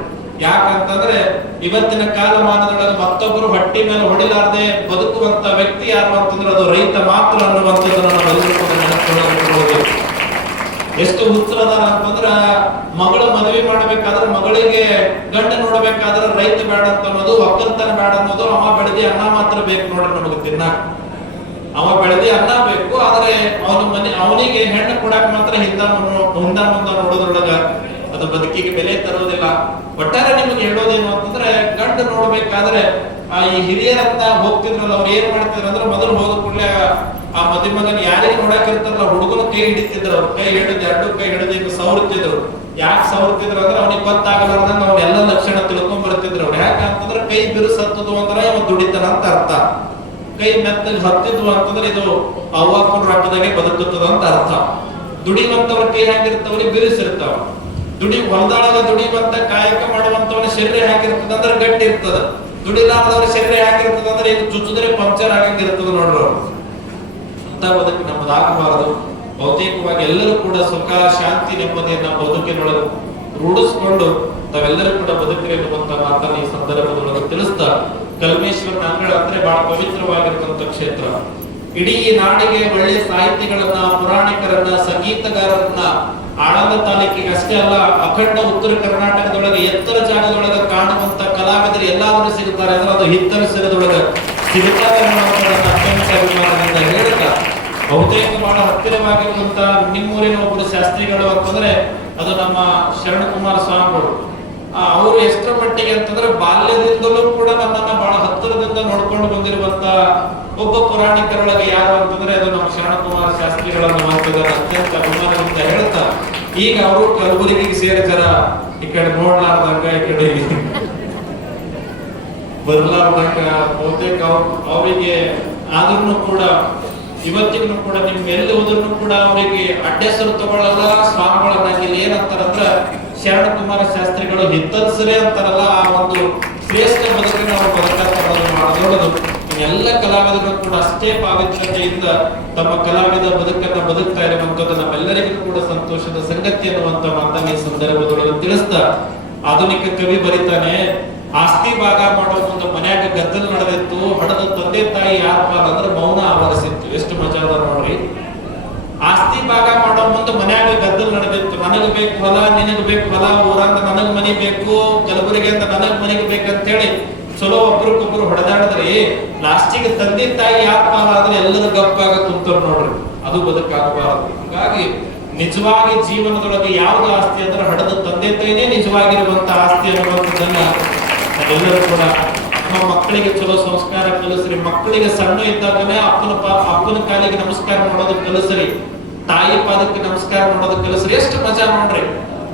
ಯಾಕಂತಂದ್ರೆ ಇವತ್ತಿನ ಕಾಲಮಾನದೊಳಗೆ ಮತ್ತೊಬ್ಬರು ಹೊಟ್ಟಿ ಮೇಲೆ ಹೊಡಿಲಾರ್ದೆ ಬದುಕುವಂತ ವ್ಯಕ್ತಿ ಯಾರು ಅಂತಂದ್ರೆ ಅದು ರೈತ ಮಾತ್ರ ಅನ್ನುವಂಥದ್ದನ್ನು ನಾವೆಲ್ಲರೂ ಕೂಡ ನೆನಪಿಕೊಳ್ಳಬೇಕು. ಎಷ್ಟು ಹುಚ್ಚರದಾರ ಅಂತಂದ್ರ, ಮಗಳು ಮದುವೆ ಮಾಡ್ಬೇಕಾದ್ರೆ ಮಗಳಿಗೆ ಗಂಡ ನೋಡ್ಬೇಕಾದ್ರೆ ರೈತ ಬೇಡ ಅಂತ ಅನ್ನೋದು, ಒಕ್ಕಲ್ತನ ಬೇಡ ಅನ್ನೋದು, ಅವ ಬೆಳೆದಿ ಅನ್ನ ಮಾತ್ರ ಬೇಕು ನೋಡ್ರಿ ನಮಗೆ ತಿನ್ನಾಕ. ಅವ ಬೆಳೆದಿ ಅನ್ನ ಬೇಕು, ಆದ್ರೆ ಅವನಿಗೆ ಹೆಣ್ಣು ಕೊಡಾಕ್ ಮಾತ್ರ ಹಿಂದ ಮುಂದ ನೋಡೋದ್ರೊಳಗ ಅದು ಬದುಕಿಗೆ ಬೆಲೆ ತರೋದಿಲ್ಲ. ಒಟ್ಟಾರೆ ನಿಮಗೆ ಹೇಳೋದೇನು ಅಂತಂದ್ರೆ, ಗಂಡು ನೋಡ್ಬೇಕಾದ್ರೆ ಈ ಹಿರಿಯರಂತ ಹೋಗ್ತಿದ್ರಲ್ಲ, ಅವ್ರು ಏನ್ ಮಾಡ್ತಿದ್ರು ಅಂದ್ರೆ, ಮೊದಲು ಹೋದ ಕೂಡಲೇ ಆ ಮದುವೆ ಮಗನ್ ಯಾರಿಗೆ ನೋಡಕ್ ಇರ್ತಾರಲ್ಲ ಹುಡುಗನ ಕೈ ಹಿಡಿತಿದ್ರು. ಅವ್ರ ಕೈ ಹಿಡಿದು 2 ಕೈ ಹಿಡಿದು ಹಿಂಗ ಸವರ್ತಿದ್ರು. ಯಾಕೆ ಸವರ್ತಿದ್ರು ಅಂದ್ರೆ ಅವನಿಗೆ ಗೊತ್ತಾಗಲಾರ್ದಂಗ ಅವ್ನೆಲ್ಲ ಲಕ್ಷಣ ತಿಳ್ಕೊಂಡ್ ಬರ್ತಿದ್ರು ಅವ್ರು. ಯಾಕಂತಂದ್ರೆ ಕೈ ಬಿರುಸು ಹತ್ತದು ಅಂದ್ರೆ ಇವ ದುಡಿತಾನ ಅಂತ ಅರ್ಥ. ಕೈ ಮೆತ್ತಗೆ ಹತ್ತಿದ್ವು ಅಂತಂದ್ರೆ ಇದು ಅವ್ವಾಪುರ ರಕ್ತದಾಗೆ ಬದುಕುತ್ತದ ಅಂತ ಅರ್ಥ. ದುಡಿವಂತವ್ರ ಕೈ ಹೆಂಗಿರ್ತಾವ್ರಿ, ಬಿರುಸಿರ್ತಾವ. ಹೊಲದೊಳಗ ದುಡಿಯುವಂತ ಕಾಯಕ ಮಾಡುವಂತವನ ಶರೀರ ಹೇಗಿರ್ತದ ಅಂದ್ರೆ ಗಟ್ಟಿ ಇರ್ತದ, ದುಡಿಲಾರದವ್ರ ಶರೀರ ಹೇಗಿರ್ತದ ಅಂದ್ರೆ ಈಗ ಚುಚ್ಚಿದ್ರೆ ಪಂಕ್ಚರ್ ಆಗಂಗಿರ್ತದ ನೋಡ್ರಿ. ಅಂತ ಬದುಕು ನಮ್ಮದಾಗಬಾರದು. ಬಹುತೇಕವಾಗಿ ಎಲ್ಲರೂ ಕೂಡ ಸುಖ ಶಾಂತಿ ನೆಮ್ಮದಿಯನ್ನ ಬದುಕಿನೊಳಗೆ ರೂಢಿಸ್ಕೊಂಡು ತಾವೆಲ್ಲರೂ ಕೂಡ ಬದುಕಿರಿ ಎನ್ನುವಂತ ಮಾತನ್ನ ಈ ಸಂದರ್ಭದೊಳಗೆ ತಿಳಿಸ್ತಾ, ಕಲ್ಮೇಶ್ವರನ ಅಂಗಳ ಅಂದ್ರೆ ಬಹಳ ಪವಿತ್ರವಾಗಿರ್ತಕ್ಕಂಥ ಕ್ಷೇತ್ರ. ಇಡೀ ನಾಡಿಗೆ ಒಳ್ಳೆ ಸಾಹಿತಿಗಳನ್ನ, ಪುರಾಣಿಕರನ್ನ, ಸಂಗೀತಗಾರರನ್ನ ಆಳಂದ ತಾಲೂಕಿಗೆ ಅಷ್ಟೇ ಅಲ್ಲ, ಅಖಂಡ ಉತ್ತರ ಕರ್ನಾಟಕದೊಳಗೆ ಎತ್ತರ ಜಾಗದೊಳಗೆ ಕಾಣುವಂತ ಕಲಾವಿದರು ಎಲ್ಲಾದರೂ ಸಿಗುತ್ತಾರೆ ಅಂದ್ರೆ ಅದು ಹಿತ್ತರ ಸಿರದೊಳಗೆ ಸಿಗುತ್ತಾರೆ ಅನ್ನೋದನ್ನ ಅತ್ಯಂತ ಅಭಿಮಾನದಿಂದ ಹೇಳ್ತಾ, ಬಹುತೇಕ ಬಹಳ ಹತ್ತಿರವಾಗಿರುವಂತ ನಿಮ್ಮೂರಿನ ಒಬ್ಬರು ಶಾಸ್ತ್ರಿಗಳು ಅಂತಂದ್ರೆ ಅದು ನಮ್ಮ ಶರಣಕುಮಾರ ಸ್ವಾಮಿಗಳು. ಅವರು ಎಷ್ಟರ ಮಟ್ಟಿಗೆ ಅಂತಂದ್ರೆ ಬಾಲ್ಯದಿಂದಲೂ ಕೂಡ ನನ್ನನ್ನ ಬಹಳ ಹತ್ತಿರದಿಂದ ನೋಡ್ಕೊಂಡು ಬಂದಿರುವಂತ ಒಬ್ಬ ಪುರಾಣಿಕರೊಳಗೆ ಯಾರು ಅಂತಂದ್ರೆ ಅದು ನಮ್ಮ ಶರಣಕುಮಾರ ಶಾಸ್ತ್ರಿಗಳನ್ನ ಮಾತಾಡೋದು ಅತ್ಯಂತ ಅಭಿಮಾನದಿಂದ ಹೇಳ್ತಾ, ಈಗ ಅವರು ಕಲಬುರಗಿಗೆ ಸೇರಿದಾರ. ಈ ಕಡೆ ನೋಡ್ಲಾರ್ದಂಗ, ಈ ಕಡೆ ಬರ್ಲಾರ್ದಂಗ ಬಹುತೇಕ ಅವರಿಗೆ ಆದ್ರೂ ಕೂಡ ಇವತ್ತಿಗೂ ಕೂಡ ನಿಮ್ ಎಲ್ಲಿ ಹೋದ್ರೂ ಕೂಡ ಅವರಿಗೆ ಅಡ್ಡೆಸರು ತಗೊಳ್ಳಲ್ಲ. ಸ್ವಾಮಿಗಳನ್ನ ಇಲ್ಲಿ ಏನಂತಾರಂದ್ರ ಶರಣಕುಮಾರ ಶಾಸ್ತ್ರಿಗಳು ಹಿತ್ತಲ್ಸರೇ ಅಂತಾರಲ್ಲ, ಆ ಒಂದು ಶ್ರೇಷ್ಠ ಬದುಕನ್ನು ಅವರು ಬದುಕನ್ನು ಎಲ್ಲ ಕಲಾವಿದರು ಕೂಡ ಅಷ್ಟೇ ಪಾವಿತ್ರ್ಯತೆಯಿಂದ ತಮ್ಮ ಕಲಾವಿದ ಬದುಕನ್ನ ಬದುಕ್ತಾ ಇರುವಂತದ್ದು ನಮ್ಮೆಲ್ಲರಿಗೂ ಕೂಡ ಸಂತೋಷದ ಸಂಗತಿ ಅನ್ನುವಂತ ಮಾತನ್ನ ಈ ಸಂದರ್ಭದೊಳಗೆ ತಿಳಿಸ್ತಾ, ಆಧುನಿಕ ಕವಿ ಬರೀತಾನೆ, ಆಸ್ತಿ ಭಾಗ ಮಾಡೋ ಒಂದು ಮನ್ಯಾಗ ಗದ್ದಲ ನಡೆದಿತ್ತು, ಹಡದ ತಂದೆ ತಾಯಿ ಯಾರಪ್ಪ ಅಂದ್ರೆ ಮೌನ ಆವರಿಸಿತ್ತು. ಎಷ್ಟು ಮಜಾ ಅದ ನೋಡ್ರಿ. ಆಸ್ತಿ ಭಾಗ ಮಾಡೋ ಮುಂದೆ ಮನ್ಯಾಗ ಗದ್ದಲ ನಡೆದಿತ್ತು. ನನಗ್ ಬೇಕು ಹೊಲ, ನಿನಗ್ ಬೇಕು ಹೊಲ, ಊರಂದ ನನಗ್ ಮನಿ ಬೇಕು, ಕಲಬುರಗಿ ಅಂತ ನನಗ್ ಮನೆಗೆ ಬೇಕಂತ ಹೇಳಿ ಚಲೋ ಒಬ್ರಿಗೊಬ್ರು ಹೊಡೆದಾಡಿದ್ರಿ. ಲಾಸ್ಟಿಗೆ ತಂದೆ ತಾಯಿ ಯಾರಪ್ಪ ಆದ್ರೆ ಎಲ್ಲರೂ ಗಪ್ಪಾಗ ಕುಂತವ್ರು ನೋಡ್ರಿ. ಅದು ಬದುಕಾಗಬಾರದು. ಹಾಗಾಗಿ ನಿಜವಾಗಿ ಜೀವನದೊಳಗೆ ಯಾವ್ದು ಆಸ್ತಿ ಅಂದ್ರೆ ಹಡದ ತಂದೆ ತಾಯಿನೇ ನಿಜವಾಗಿರುವಂತ ಆಸ್ತಿ ಅನ್ನುವಂಥದ್ದನ್ನ ಎಲ್ಲರೂ ಕೂಡ ನಮ್ಮ ಮಕ್ಕಳಿಗೆ ಚಲೋ ಸಂಸ್ಕಾರ ಕಲಿಸ್ರಿ. ಮಕ್ಕಳಿಗೆ ಸಣ್ಣ ಇದ್ದಾಗನೇ ಅಪ್ಪನ ಕಾಲಿಗೆ ನಮಸ್ಕಾರ ಮಾಡೋದಕ್ಕೆ ಕಲಿಸ್ರಿ, ತಾಯಿ ಪಾದಕ್ಕೆ ನಮಸ್ಕಾರ ಮಾಡೋದಕ್ಕೆ ಕಲಿಸ್ರಿ. ಎಷ್ಟು ಮಜಾ ನೋಡ್ರಿ.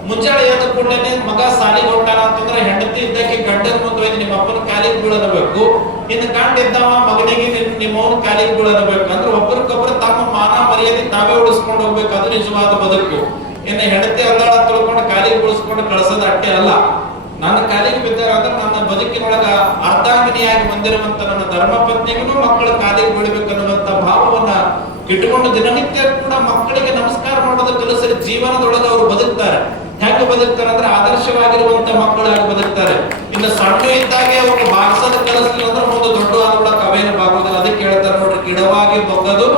ಮುಂಜಾನೆ ಎದ್ದ ಕೂಡಲೇ ಮಗ ಸಾಲಿಗೆ ಹೊಂಟಾನ ಅಂತಂದ್ರೆ ಹೆಂಡತಿ ಇದ್ದಕ್ಕೆ ಗಂಡನ ಮುಂದೆ ಒಯ್ದು ನಿಮ್ಮ ಅಪ್ಪನ ಕಾಲಿಗೆ ಬೀಳಬೇಕು, ಇನ್ನು ಗಂಡ ಇದ್ದವ ಮಗನಿಗೆ ನಿಮ್ಮವನ ಕಾಲಿಗೆ ಬೀಳಬೇಕು. ಅಂದ್ರೆ ಒಬ್ಬರಿಗೊಬ್ಬರು ತಮ್ಮ ಮಾನ ಮರ್ಯಾದೆ ತಾವೇ ಉಳಿಸ್ಕೊಂಡು ಹೋಗ್ಬೇಕು. ಅದು ನಿಜವಾದ ಬದುಕು. ಇನ್ನು ಹೆಂಡತಿ ಅಲ್ಲಾಳ ತಿಳ್ಕೊಂಡು ಕಾಲಿಗೆ ಉಳಿಸ್ಕೊಂಡು ಕಳ್ಸೋದು ಅಟ್ಟೆ ಅಲ್ಲ. ನನ್ನ ಕಾಲಿಗೆ ಬಿದ್ದಾಗ ಅಂದ್ರೆ ನನ್ನ ಬದುಕಿನೊಳಗ ಅರ್ಧಾಂಗಿನಿಯಾಗಿ ಬಂದಿರುವಂತ ನನ್ನ ಧರ್ಮ ಪತ್ನಿಗೂ ಮಕ್ಕಳ ಕಾಲಿಗೆ ಬೀಳ್ಬೇಕು ಅನ್ನುವಂತ ಭಾವವನ್ನ ಇಟ್ಟುಕೊಂಡು ದಿನನಿತ್ಯ ಕೂಡ ಮಕ್ಕಳಿಗೆ ನಮಸ್ಕಾರ ಮಾಡೋದು ಕಲಿಸಲಿ. ಜೀವನದೊಳಗೆ ಅವರು ಬದುಕ್ತಾರೆ. ಹೆಂಗೆ ಬದುಕ್ತಾರೆ ಅಂದ್ರೆ ಆದರ್ಶವಾಗಿರುವಂತ ಮಕ್ಕಳಾಗಿ ಬದುಕ್ತಾರೆ. ಇನ್ನು ಸಣ್ಣ ಇದ್ದಾಗೆ ಅವ್ರು ಬಾರಿಸೋದು ಕಲಿಸ್ಲಿಲ್ಲ ಅಂದ್ರೆ ಮುಂದೆ ದೊಡ್ಡ ಆದ ಅವೇನು ಬಾಗೋದಿಲ್ಲ. ಅದಕ್ಕೆ ಹೇಳ್ತಾರೆ ನೋಡ್ರಿ, ಗಿಡವಾಗಿ ಬಗ್ಗದು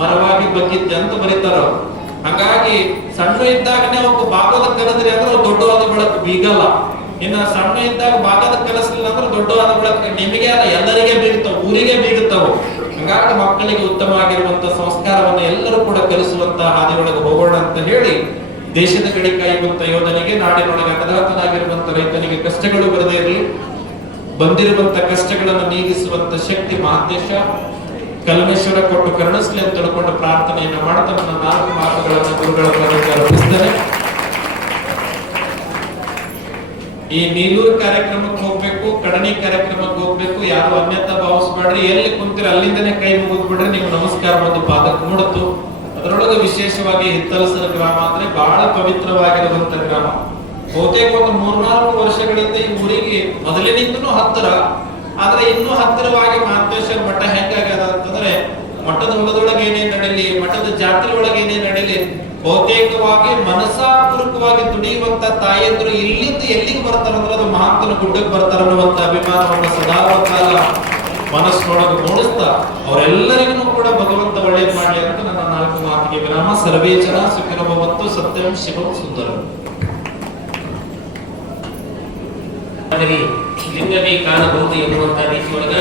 ಮರವಾಗಿ ಬಗ್ಗಿದ್ದೆ ಅಂತ ಬರೀತಾರ ಅವ್ರು. ಹಾಗಾಗಿ ಸಣ್ಣ ಇದ್ದಾಗನೇ ಅವ್ರು ಬಾಗೋದ ಕಲಿದ್ರಿ ಅಂದ್ರೆ ಅವ್ರು ದೊಡ್ಡವಾದ ಬೆಳಕು ಬೀಗಲ್ಲ. ಇನ್ನು ಸಣ್ಣ ಇದ್ದಾಗ ಬಾಗದ ಕಲಿಸ್ಲಿಲ್ಲ ಅಂದ್ರೆ ದೊಡ್ಡವಾದ ಬೆಳಕು ನಿಮಗೆ ಅಲ್ಲ ಎಲ್ಲರಿಗೆ ಬೀಗುತ್ತಾವ, ಊರಿಗೆ ಬೀಗುತ್ತಾವ. ಹಾಗಾಗಿ ಮಕ್ಕಳಿಗೆ ಉತ್ತಮವಾಗಿರುವಂತ ಸಂಸ್ಕಾರವನ್ನ ಎಲ್ಲರೂ ಕೂಡ ಕಲಿಸುವಂತ ಹಾದಿಯೊಳಗೆ ಹೋಗೋಣ ಅಂತ ಹೇಳಿ, ದೇಶದ ಗಡಿ ಕಾಯುವಂತ ಯೋಧನಿಗೆ, ನಾಡಿನೊಳಗೆ ಅನಾಥನಾಗಿರುವಂತ ರೈತನಿಗೆ ಕಷ್ಟಗಳು ಬರದೇ ಇರಲಿ, ಬಂದಿರುವಂತ ಕಷ್ಟಗಳನ್ನು ನೀಗಿಸುವಂತ ಶಕ್ತಿ ಮಹಾಂತೇಶ ಕಲ್ಮೇಶ್ವರ ಕೊಟ್ಟು ಕರುಣಿಸ್ಲಿ ಅಂತ ತಿಳ್ಕೊಂಡು ಪ್ರಾರ್ಥನೆಯನ್ನು ಮಾಡ್ತಾ ನನ್ನ 4 ಮಾತುಗಳನ್ನು ಗುರುಗಳ ಅರ್ಪಿಸ್ತಾರೆ. ಈ ನೀಲೂರು ಕಾರ್ಯಕ್ರಮಕ್ಕೆ ಹೋಗ್ಬೇಕು, ಕಡನಿ ಕಾರ್ಯಕ್ರಮಕ್ಕೆ ಹೋಗ್ಬೇಕು, ಯಾರು ಅನ್ಯತಾ ಭಾವಿಸ್ಬೇಡ್ರಿ. ಎಲ್ಲಿ ಕುಂತೀರ ಅಲ್ಲಿಂದನೇ ಕೈ ಮುಗಿದ್ ಬಿಡ್ರಿ, ನೀವು ನಮಸ್ಕಾರ ಒಂದು ಪಾದಕ್ಕೆ ಮೂಡತ್ತು. ಅದರೊಳಗೆ ವಿಶೇಷವಾಗಿ ಹಿತ್ತಲಸರ ಗ್ರಾಮ ಅಂದ್ರೆ ಬಹಳ ಪವಿತ್ರವಾಗಿರುವಂತ ಗ್ರಾಮ. ಬಹುತೇಕ ಒಂದು 3-4 ವರ್ಷಗಳಿಂದ ಈ ಊರಿಗೆ ಮೊದಲಿನಿಂದನೂ ಹತ್ತಿರ, ಆದ್ರೆ ಇನ್ನೂ ಹತ್ತಿರವಾಗಿ ಮಹಾಂತೇಶ್ವರ ಮಠ ಹೆಂಗಾಗ್ಯದ ಅಂತಂದ್ರೆ, ಮಠದ ಹೊಲದೊಳಗೆ ಏನೇನ್ ನಡೀಲಿ, ಮಠದ ಜಾತ್ರೆ ಒಳಗೆ ಏನೇನ್ ನಡೀಲಿ, ಬಹುತೇಕವಾಗಿ ಮನಸಾಪೂರ್ವಕವಾಗಿ ದುಡಿಯುವಂತ ತಾಯಿಯಂದ್ರು ಇಲ್ಲಿಂದ ಎಲ್ಲಿಗೆ ಬರ್ತಾರಂದ್ರೆ ಅದು ಮಹಾಂತನ ಗುಡ್ಡಕ್ಕೆ ಬರ್ತಾರ ಅನ್ನುವಂತ ಅಭಿಮಾನವನ್ನು ಸದಾ ಕಾಲ ಮನಸ್ಸೊಳಗೆ ಮೂಡಿಸ್ತಾ ಅವರೆಲ್ಲರಿಗೂ ಕೂಡ ಭಗವಂತ ಒಳ್ಳೇದು ಮಾಡಿ ಅಂತ ನನ್ನ 4 ಮಾತಿಗೆ ವಿರಾಮ. ಸರ್ವೇ ಜನ ಸುಖಿನೋ ಭವಂತು, ಸತ್ಯಂ ಶಿವಂ ಸುಂದರಂ. ಲಿಂಗವೇ ಕಾಣಬಹುದು ಎನ್ನುವಂತ ರೀತಿಯೊಳಗ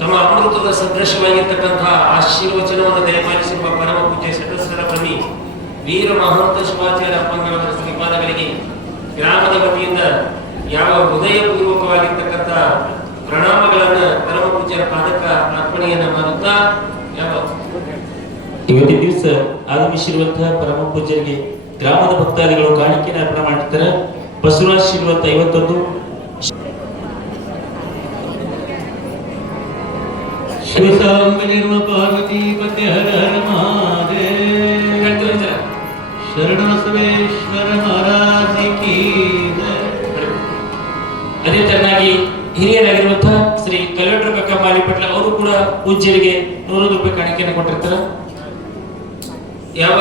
ತಮ್ಮ ಅಮೃತದ ಸದೃಶವಾಗಿರ್ತಕ್ಕಂತಹ ಆಶೀರ್ವಚನವನ್ನು ದಯಪಾಲಿಸಿರುವ ಪರಮ ಪೂಜ್ಯ ಸದಸ್ಯರ ಬನ್ನಿ ವೀರ ಮಹಾಂತ ಶಿವಾಚಾರ್ಯ ಅಪ್ಪಂಗರವರ ಶ್ರೀಪಾದಗಳಿಗೆ ಗ್ರಾಮದ ವತಿಯಿಂದ ಯಾವ ಹೃದಯಪೂರ್ವಕವಾಗಿರ್ತಕ್ಕಂಥ ಪ್ರಣಾಮಗಳನ್ನ ಪರಮ ಪೂಜ್ಯರ ಪಾದಕ ಅರ್ಪಣೆಯನ್ನ ಮಾಡುತ್ತಾ, ಇವತ್ತಿನ ದಿವಸ ಆಗಮಿಸಿರುವಂತಹ ಪರಮ ಪೂಜ್ಯರಿಗೆ ಗ್ರಾಮದ ಭಕ್ತಾದಿಗಳು ಕಾಣಿಕೆಯನ್ನು ಅರ್ಪಣೆ ಮಾಡಿರ್ತಾರೆ. ಬಸವರಾಜ್ 51 ಶಿವಸಾಂಬನಿರುವ ಪಾರ್ವತಿ ಪತಿ ಹರ ಹರ ಮಹಾದೇವ ಶರಣ ಬಸವೇ ಹಿರಿಯರಾಗಿರುವಂತಹ ಶ್ರೀ ಕಲ್ಲಡ್ರ ಕಕ್ಕ ಮಾಲಿಪಟ್ಲ ಅವರು ಕೂಡ ಪೂಜ್ಯರಿಗೆ 100 ರೂಪಾಯಿ ಕಾಣಿಕೆಯನ್ನು ಕೊಟ್ಟಿರ್ತಾರೆ. ಯಾವ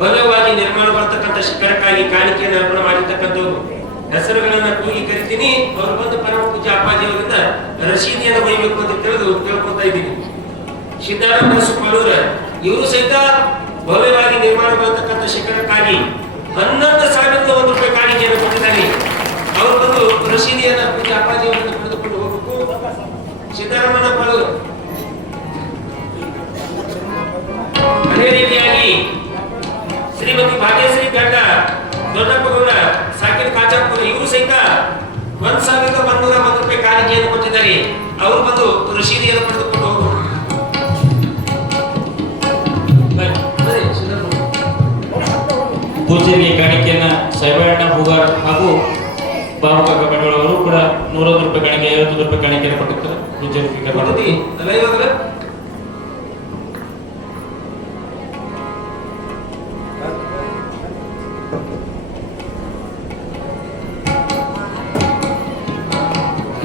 ಭವ್ಯವಾಗಿ ನಿರ್ಮಾಣ ಮಾಡತಕ್ಕಂಥ ಶಿಖರಕ್ಕಾಗಿ ಕಾಣಿಕೆಯನ್ನು ಅರ್ಪಣೆ ಮಾಡಿರ್ತಕ್ಕಂಥವ್ರು ಹೆಸರುಗಳನ್ನ ಕೂಗಿ ಕರಿತೀನಿ. ಅವ್ರು ಬಂದು ಪರಮ ಪೂಜ್ಯ ಅಪ್ಪಾಜಿ ಅವರಿಂದ ರಶೀದಿಯನ್ನು ಒಯ್ಯಬೇಕು ಅಂತ ಕೇಳ್ಕೊತಾ ಇದ್ದೀನಿ. ಸಿದ್ದಾರಾಮ ಸುಪ್ಪಳೂರ ಇವರು ಸಹಿತ ಭವ್ಯವಾಗಿ ನಿರ್ಮಾಣ ಮಾಡತಕ್ಕಂಥ ಶಿಖರಕ್ಕಾಗಿ 11,001 ರೂಪಾಯಿ ಕಾಣಿಕೆಯನ್ನು ಕೊಟ್ಟಿದ್ದಾರೆ. ಅವರು ಬಂದು ರಶೀದಿಯನ್ನು ಪೂಜ್ಯ ಅಪ್ಪಾಜಿ ಅವರಿಂದ ಪಡೆದುಕೊಂಡು ಹೋಗಬೇಕು. ಸಿದ್ದಾರಾಮನ ಪಳೂರು ಅದೇ ರೀತಿಯಾಗಿ ಶ್ರೀಮತಿ ಭಾಗ್ಯಶ್ರೀ ಗಂಡ ದೊಡ್ಡಪ್ಪಗೌಡ ಸಾಕಿನ ಕಾಚಾಪುರ ಇವರು ಸಹಿತ 1,101 ರೂಪಾಯಿ ಕಾಣಿಕೆಯನ್ನು ಕೊಟ್ಟಿದ್ದಾರೆ. ಅವರು ಬಂದು ರಶೀದಿಯನ್ನು ಪಡೆದುಕೊಂಡು ಹೋಗಬಹುದು. ಪೂಜ್ಯರಿಗೆ ಕಾಣಿಕೆಯನ್ನ ಸಾಯಿಬಣ್ಣ ಹೂಗಾರ್ ಹಾಗೂ ಬಾಬು ಕಾಕ ಬಂಡವಾಳ ಅವರು ಕೂಡ 101 ರೂಪಾಯಿ ಕಾಣಿಕೆ 50 ರೂಪಾಯಿ ಕಾಣಿಕೆಯನ್ನು ಕೊಟ್ಟಿರ್ತಾರೆ. ಪೂಜ್ಯರಿಗೆ ಕೊಡ್ತೀವಿ ಅಲ್ಲ ಇವಾಗ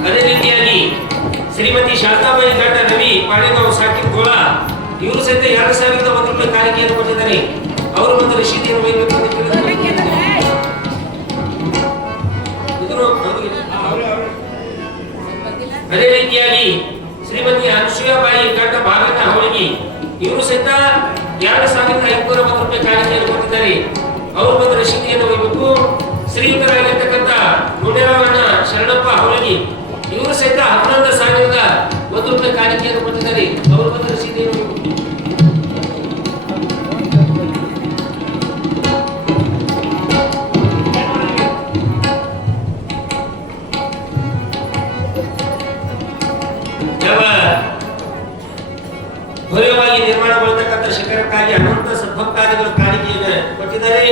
ಅದೇ ರೀತಿಯಾಗಿ ಶ್ರೀಮತಿ ಶಾಂತಾಬಾಯಿ ಗಡ್ಡ ರವಿ ಪಾಣೆಗಾಂವ್ ಸಾಕಿನ್ ಗೋಳ ಇವರು ಸಹಿತ 2,001 ರೂಪಾಯಿ ಕಾಣಿಕೆಯನ್ನು ಕೊಟ್ಟಿದ್ದಾರೆ. ಅವರು ಬಂದು ರಶೀದಿಯನ್ನು ಒಯ್ಯಬೇಕು ಅಂತ ಅದೇ ರೀತಿಯಾಗಿ ಶ್ರೀಮತಿ ಅನ್ಸೂಯಾಬಾಯಿ ಗಡ್ಡ ಭಾಗನ ಅವಳಿಗೆ ಇವರು ಸಹಿತ 2,501 ರೂಪಾಯಿ ಕಾಣಿಕೆಯನ್ನು ಕೊಟ್ಟಿದ್ದಾರೆ. ಅವರು ಬಂದು ರಶೀದಿಯನ್ನು ಒಯ್ಯಬೇಕು. ಶ್ರೀಯುತರಾಗಿರ್ತಕ್ಕಂಥ ಗುಂಡೇರಾವಣ್ಣ ಶರಣಪ್ಪ ಅವಳಿಗೆ ಇವರು ಸಹಿತ 11,001 ರೂಪಾಯಿ ಕಾಣಿಕೆಯನ್ನು ಕೊಟ್ಟಿದ್ದಾರೆ. ಅವರು ಬಂದು ರಶೀದಿಯನ್ನು ಒಯ್ಯಬೇಕು. ಭವ್ಯವಾಗಿ ನಿರ್ಮಾಣ ಮಾಡತಕ್ಕಂಥ ಶಿಖರಕ್ಕಾಗಿ ಅನಂತ ಸದ್ಭಕ್ತಾದಿಗಳು ಕಾಣಿಕೆಯನ್ನು ಕೊಟ್ಟಿದ್ದಾರೆ.